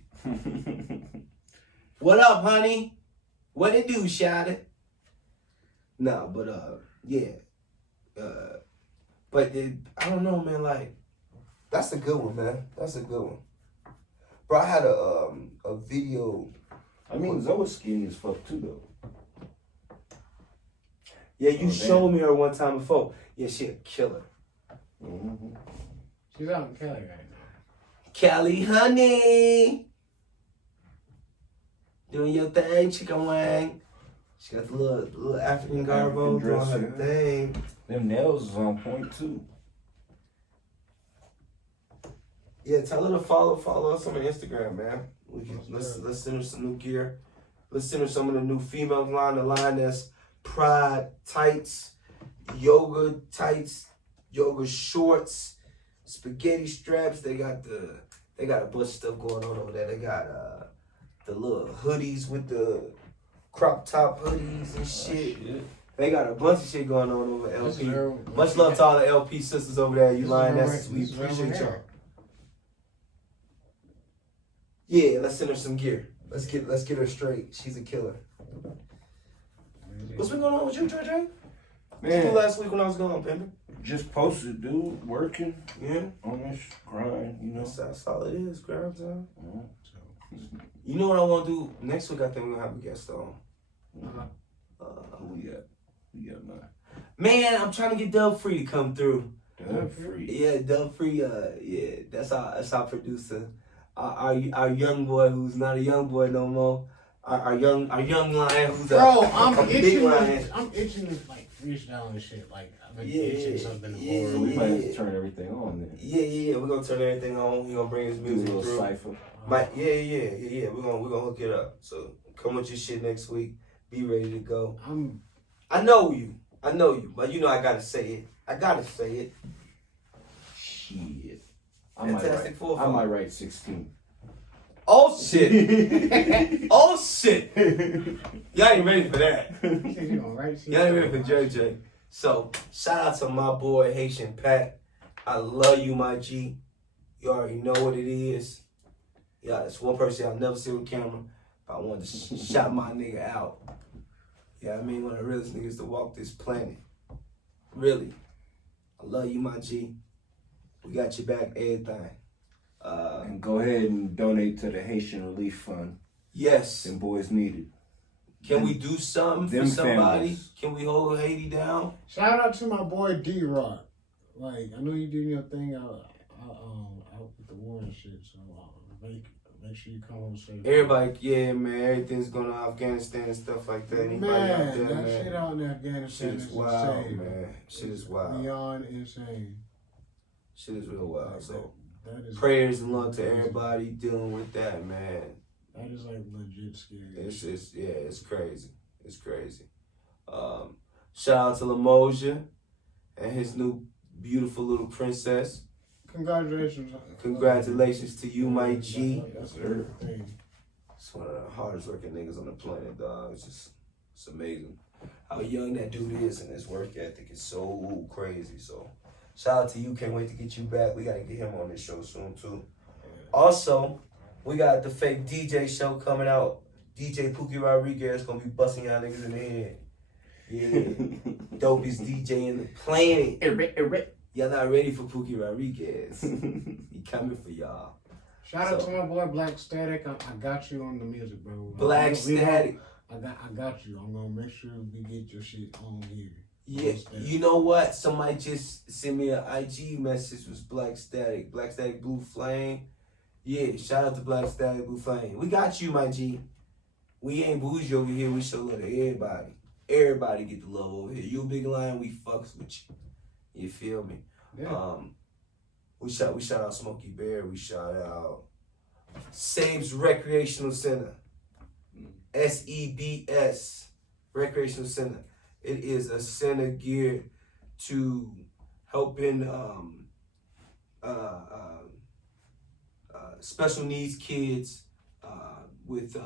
What up, honey? What it do, shawty? Nah, but yeah. I don't know, man. Like, that's a good one, man. That's a good one. Bro, I had a video. I mean, Zoe's skinny as fuck too, though. Yeah, you Oh, showed me her one time before. Yeah, she a killer. Mm-hmm. She's out in Cali right now. Cali, honey. Doing your thing, chicken wing. She got the little African garb on, doing dress, her yeah. thing. Them nails is on point too. Yeah, tell her to follow us on Instagram, man. Let's send her some new gear. Let's send her some of the new females line. The line that's Pride tights, yoga shorts, spaghetti straps. They got a bunch of stuff going on over there. They got the little hoodies with the crop top hoodies and shit. They got a bunch of shit going on over at This is LP. her- Much love to all the LP sisters over there. You This is lying, her- that's we this is her appreciate y'all. hair. Yeah, let's send her some gear. Let's get her straight. She's a killer. What's been going on with you, JJ? What you do Man, last week when I was gone, baby? just posted, dude. Working Yeah, on this grind, you know. that's all it is. Ground time. Mhm. You know what I want to do next week? I think we're gonna have a guest on. Who we got? We got mine. Man, I'm trying to get Dub Free to come through. Dub free. Yeah, Dub Free. Yeah, that's our producer. Our young boy who's not a young boy no more. Our young lion who's Bro, a I'm big itching. lion. I'm itching to like freestyle and shit. Like I've been Yeah, itching something yeah, So we might have Yeah. to turn everything on then. Yeah. We're gonna turn everything on. He gonna bring his Do a music little through. cipher. Yeah. We're gonna hook it up. So come with your shit next week. Be ready to go. I know you, but you know I gotta say it. Shit. Fantastic Four. I might write 16. Oh shit! Oh shit! Y'all ain't ready for that. You said you gonna write shit? Y'all ain't ready for JJ. So shout out to my boy Haitian Pat. I love you, my G. You already know what it is. Yeah, it's one person I'll never see on camera. But I wanted to shout my nigga out. Yeah, I mean, one of the realest niggas to walk this planet. Really. I love you, my G. We got your back, everything. And go ahead and donate to the Haitian Relief Fund. Yes. Them boys need it. Can we do something for them somebody? families. Can we hold Haiti down? Shout out to my boy D-Rock. Like, I know you doing your thing out with the war and shit, so make sure you come home safe. Everybody, yeah, man, everything's going to Afghanistan and stuff like that. Anybody out Man, there, that man? shit out in Afghanistan Shit is is wild, insane. man. Shit is wild. Beyond insane. Shit is real wild. So That is prayers and love to everybody dealing with that, man. That is like legit scary. It's crazy. It's crazy. Shout out to Lamoja and his new beautiful little princess. Congratulations. Congratulations to you, my G. That's a good thing. It's one of the hardest working niggas on the planet, dog. It's amazing how young that dude is, and his work ethic is so crazy. So shout out to you. Can't wait to get you back. We gotta get him on this show soon too. Also, we got the fake DJ show coming out. DJ Pookie Rodriguez gonna be busting y'all niggas in the head. Yeah. Dopest DJ in the planet. Y'all not ready for Pookie Rodriguez. He coming for y'all. Shout out to my boy Black Static. I got you on the music, bro. Black Static. I got you. I'm gonna make sure we get your shit on here. Yeah, you know what? Somebody just sent me an IG message. Was Black Static Blue Flame. Yeah, shout out to Black Static Blue Flame. We got you, my G. We ain't bougie over here. We show love to everybody. Everybody get the love over here. You a big lion, we fucks with you. You feel me? Yeah. We shout out Smokey Bear. We shout out Saves Recreational Center. SEBS Recreational Center. It is a center geared to helping special needs kids with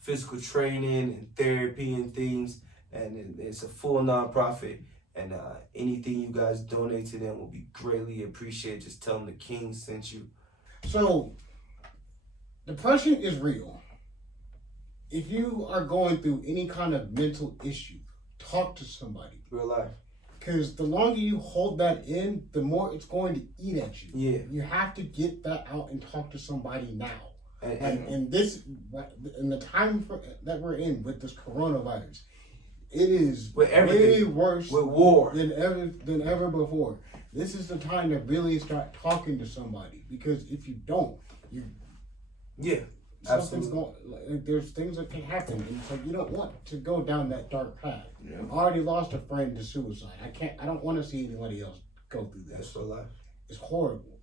physical training and therapy and things. And it's a full nonprofit. And anything you guys donate to them will be greatly appreciated. Just tell them the King sent you. So, depression is real. If you are going through any kind of mental issue, talk to somebody. Real life. Because the longer you hold that in, the more it's going to eat at you. Yeah. You have to get that out and talk to somebody now. And in the time that we're in with this coronavirus, it is with everything, way worse with war than ever before. This is the time to really start talking to somebody, because if you don't, something's going. Like, there's things that can happen, and it's like you don't want to go down that dark path. Yeah. I already lost a friend to suicide. I don't want to see anybody else go through this. That's real life. It's horrible.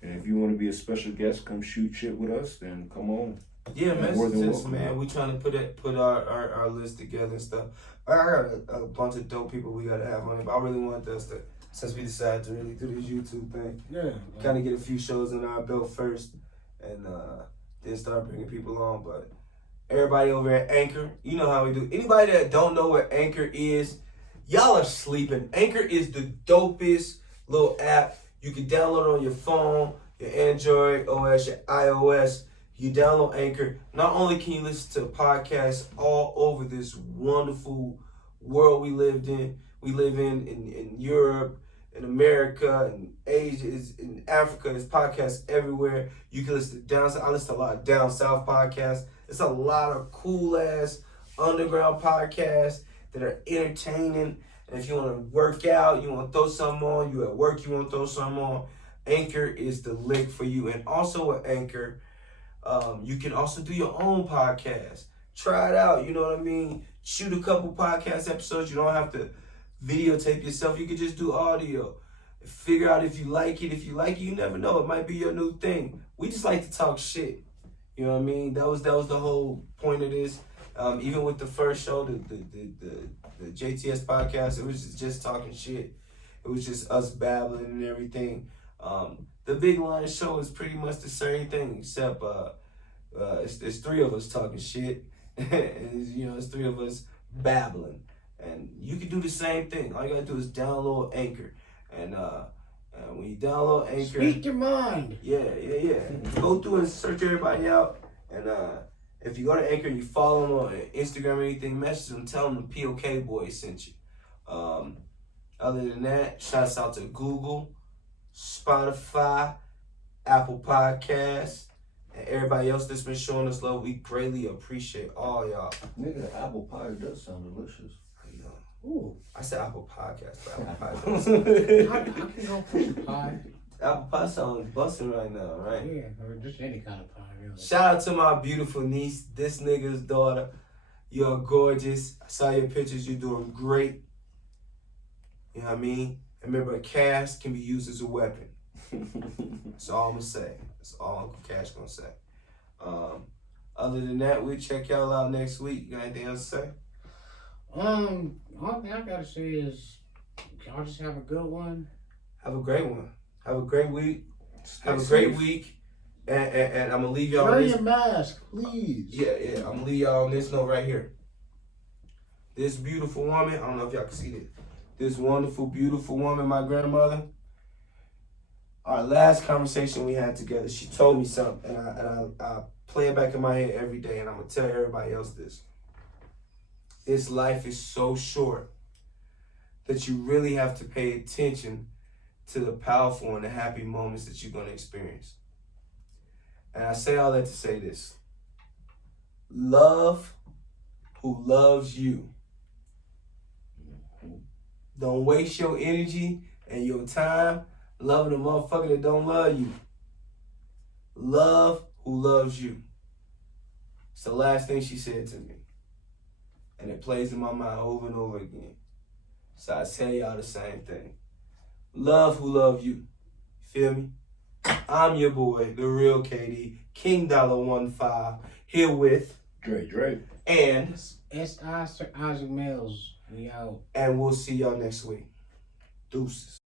And if you want to be a special guest, come shoot shit with us, then come on. Yeah, More than message us, welcome. man. We trying to put our list together and stuff. I got a bunch of dope people we gotta have on it, but I really want us to, since we decided to really do this YouTube thing, kind of get a few shows in our belt first, and then start bringing people on. But everybody over at Anchor, you know how we do. Anybody that don't know what Anchor is, y'all are sleeping. Anchor is the dopest little app. You can download it on your phone, your Android OS, your iOS. You download Anchor. Not only can you listen to podcasts all over this wonderful world we live in Europe, in America, in Asia, in Africa. There's podcasts everywhere. You can listen to down south. I listen to a lot of down south podcasts. It's a lot of cool ass underground podcasts that are entertaining. And if you want to work out, you want to throw something on, you at work, you want to throw something on, Anchor is the link for you. And also with Anchor, you can also do your own podcast. Try it out, you know what I mean? Shoot a couple podcast episodes. You don't have to videotape yourself. You can just do audio. Figure out if you like it. If you like it, you never know. It might be your new thing. We just like to talk shit. You know what I mean? That was the whole point of this. Even with the first show, the JTS podcast, it was just talking shit. It was just us babbling and everything. The Big Line Show is pretty much the same thing, except it's three of us talking shit. And, you know, it's three of us babbling. And you can do the same thing. All you gotta do is download Anchor. And when you download Anchor, Speak your mind. yeah. Go through and search everybody out. And if you go to Anchor and you follow them on Instagram or anything, message them, tell them the POK boys sent you. Other than that, shouts out to Google, Spotify, Apple Podcasts, and everybody else that's been showing us love. We greatly appreciate all y'all. Nigga, apple pie does sound delicious. Ooh. I said Apple Podcast, but Apple Pie. I can go for some pie. Apple Pie sounds busting right now, right? Yeah, or just any kind of pie, really. Shout out to my beautiful niece, this nigga's daughter. You're gorgeous. I saw your pictures. You're doing great. You know what I mean? And remember, a cast can be used as a weapon. That's all I'm gonna say. That's all Uncle Cash gonna say. Other than that, we'll check y'all out next week. You got anything else to say? Only thing I gotta say is, y'all just have a good one. Have a great one. Have a great week. Have a Stay great safe. week. And I'm gonna leave y'all Wear on this. your mask, please. Yeah. I'm gonna leave y'all on this note right here. This beautiful woman, I don't know if y'all can see this. This wonderful, beautiful woman, my grandmother. Our last conversation we had together, she told me something, and I play it back in my head every day, and I'm gonna tell everybody else this. This life is so short that you really have to pay attention to the powerful and the happy moments that you're gonna experience. And I say all that to say this. Love who loves you. Don't waste your energy and your time loving a motherfucker that don't love you. Love who loves you. It's the last thing she said to me. And it plays in my mind over and over again. So I tell y'all the same thing. Love who love you. Feel me? I'm your boy, the real KD, King $15, here with Dre. and S.I. Sir Isaac Mills. We out. we'll see y'all next week. Deuces.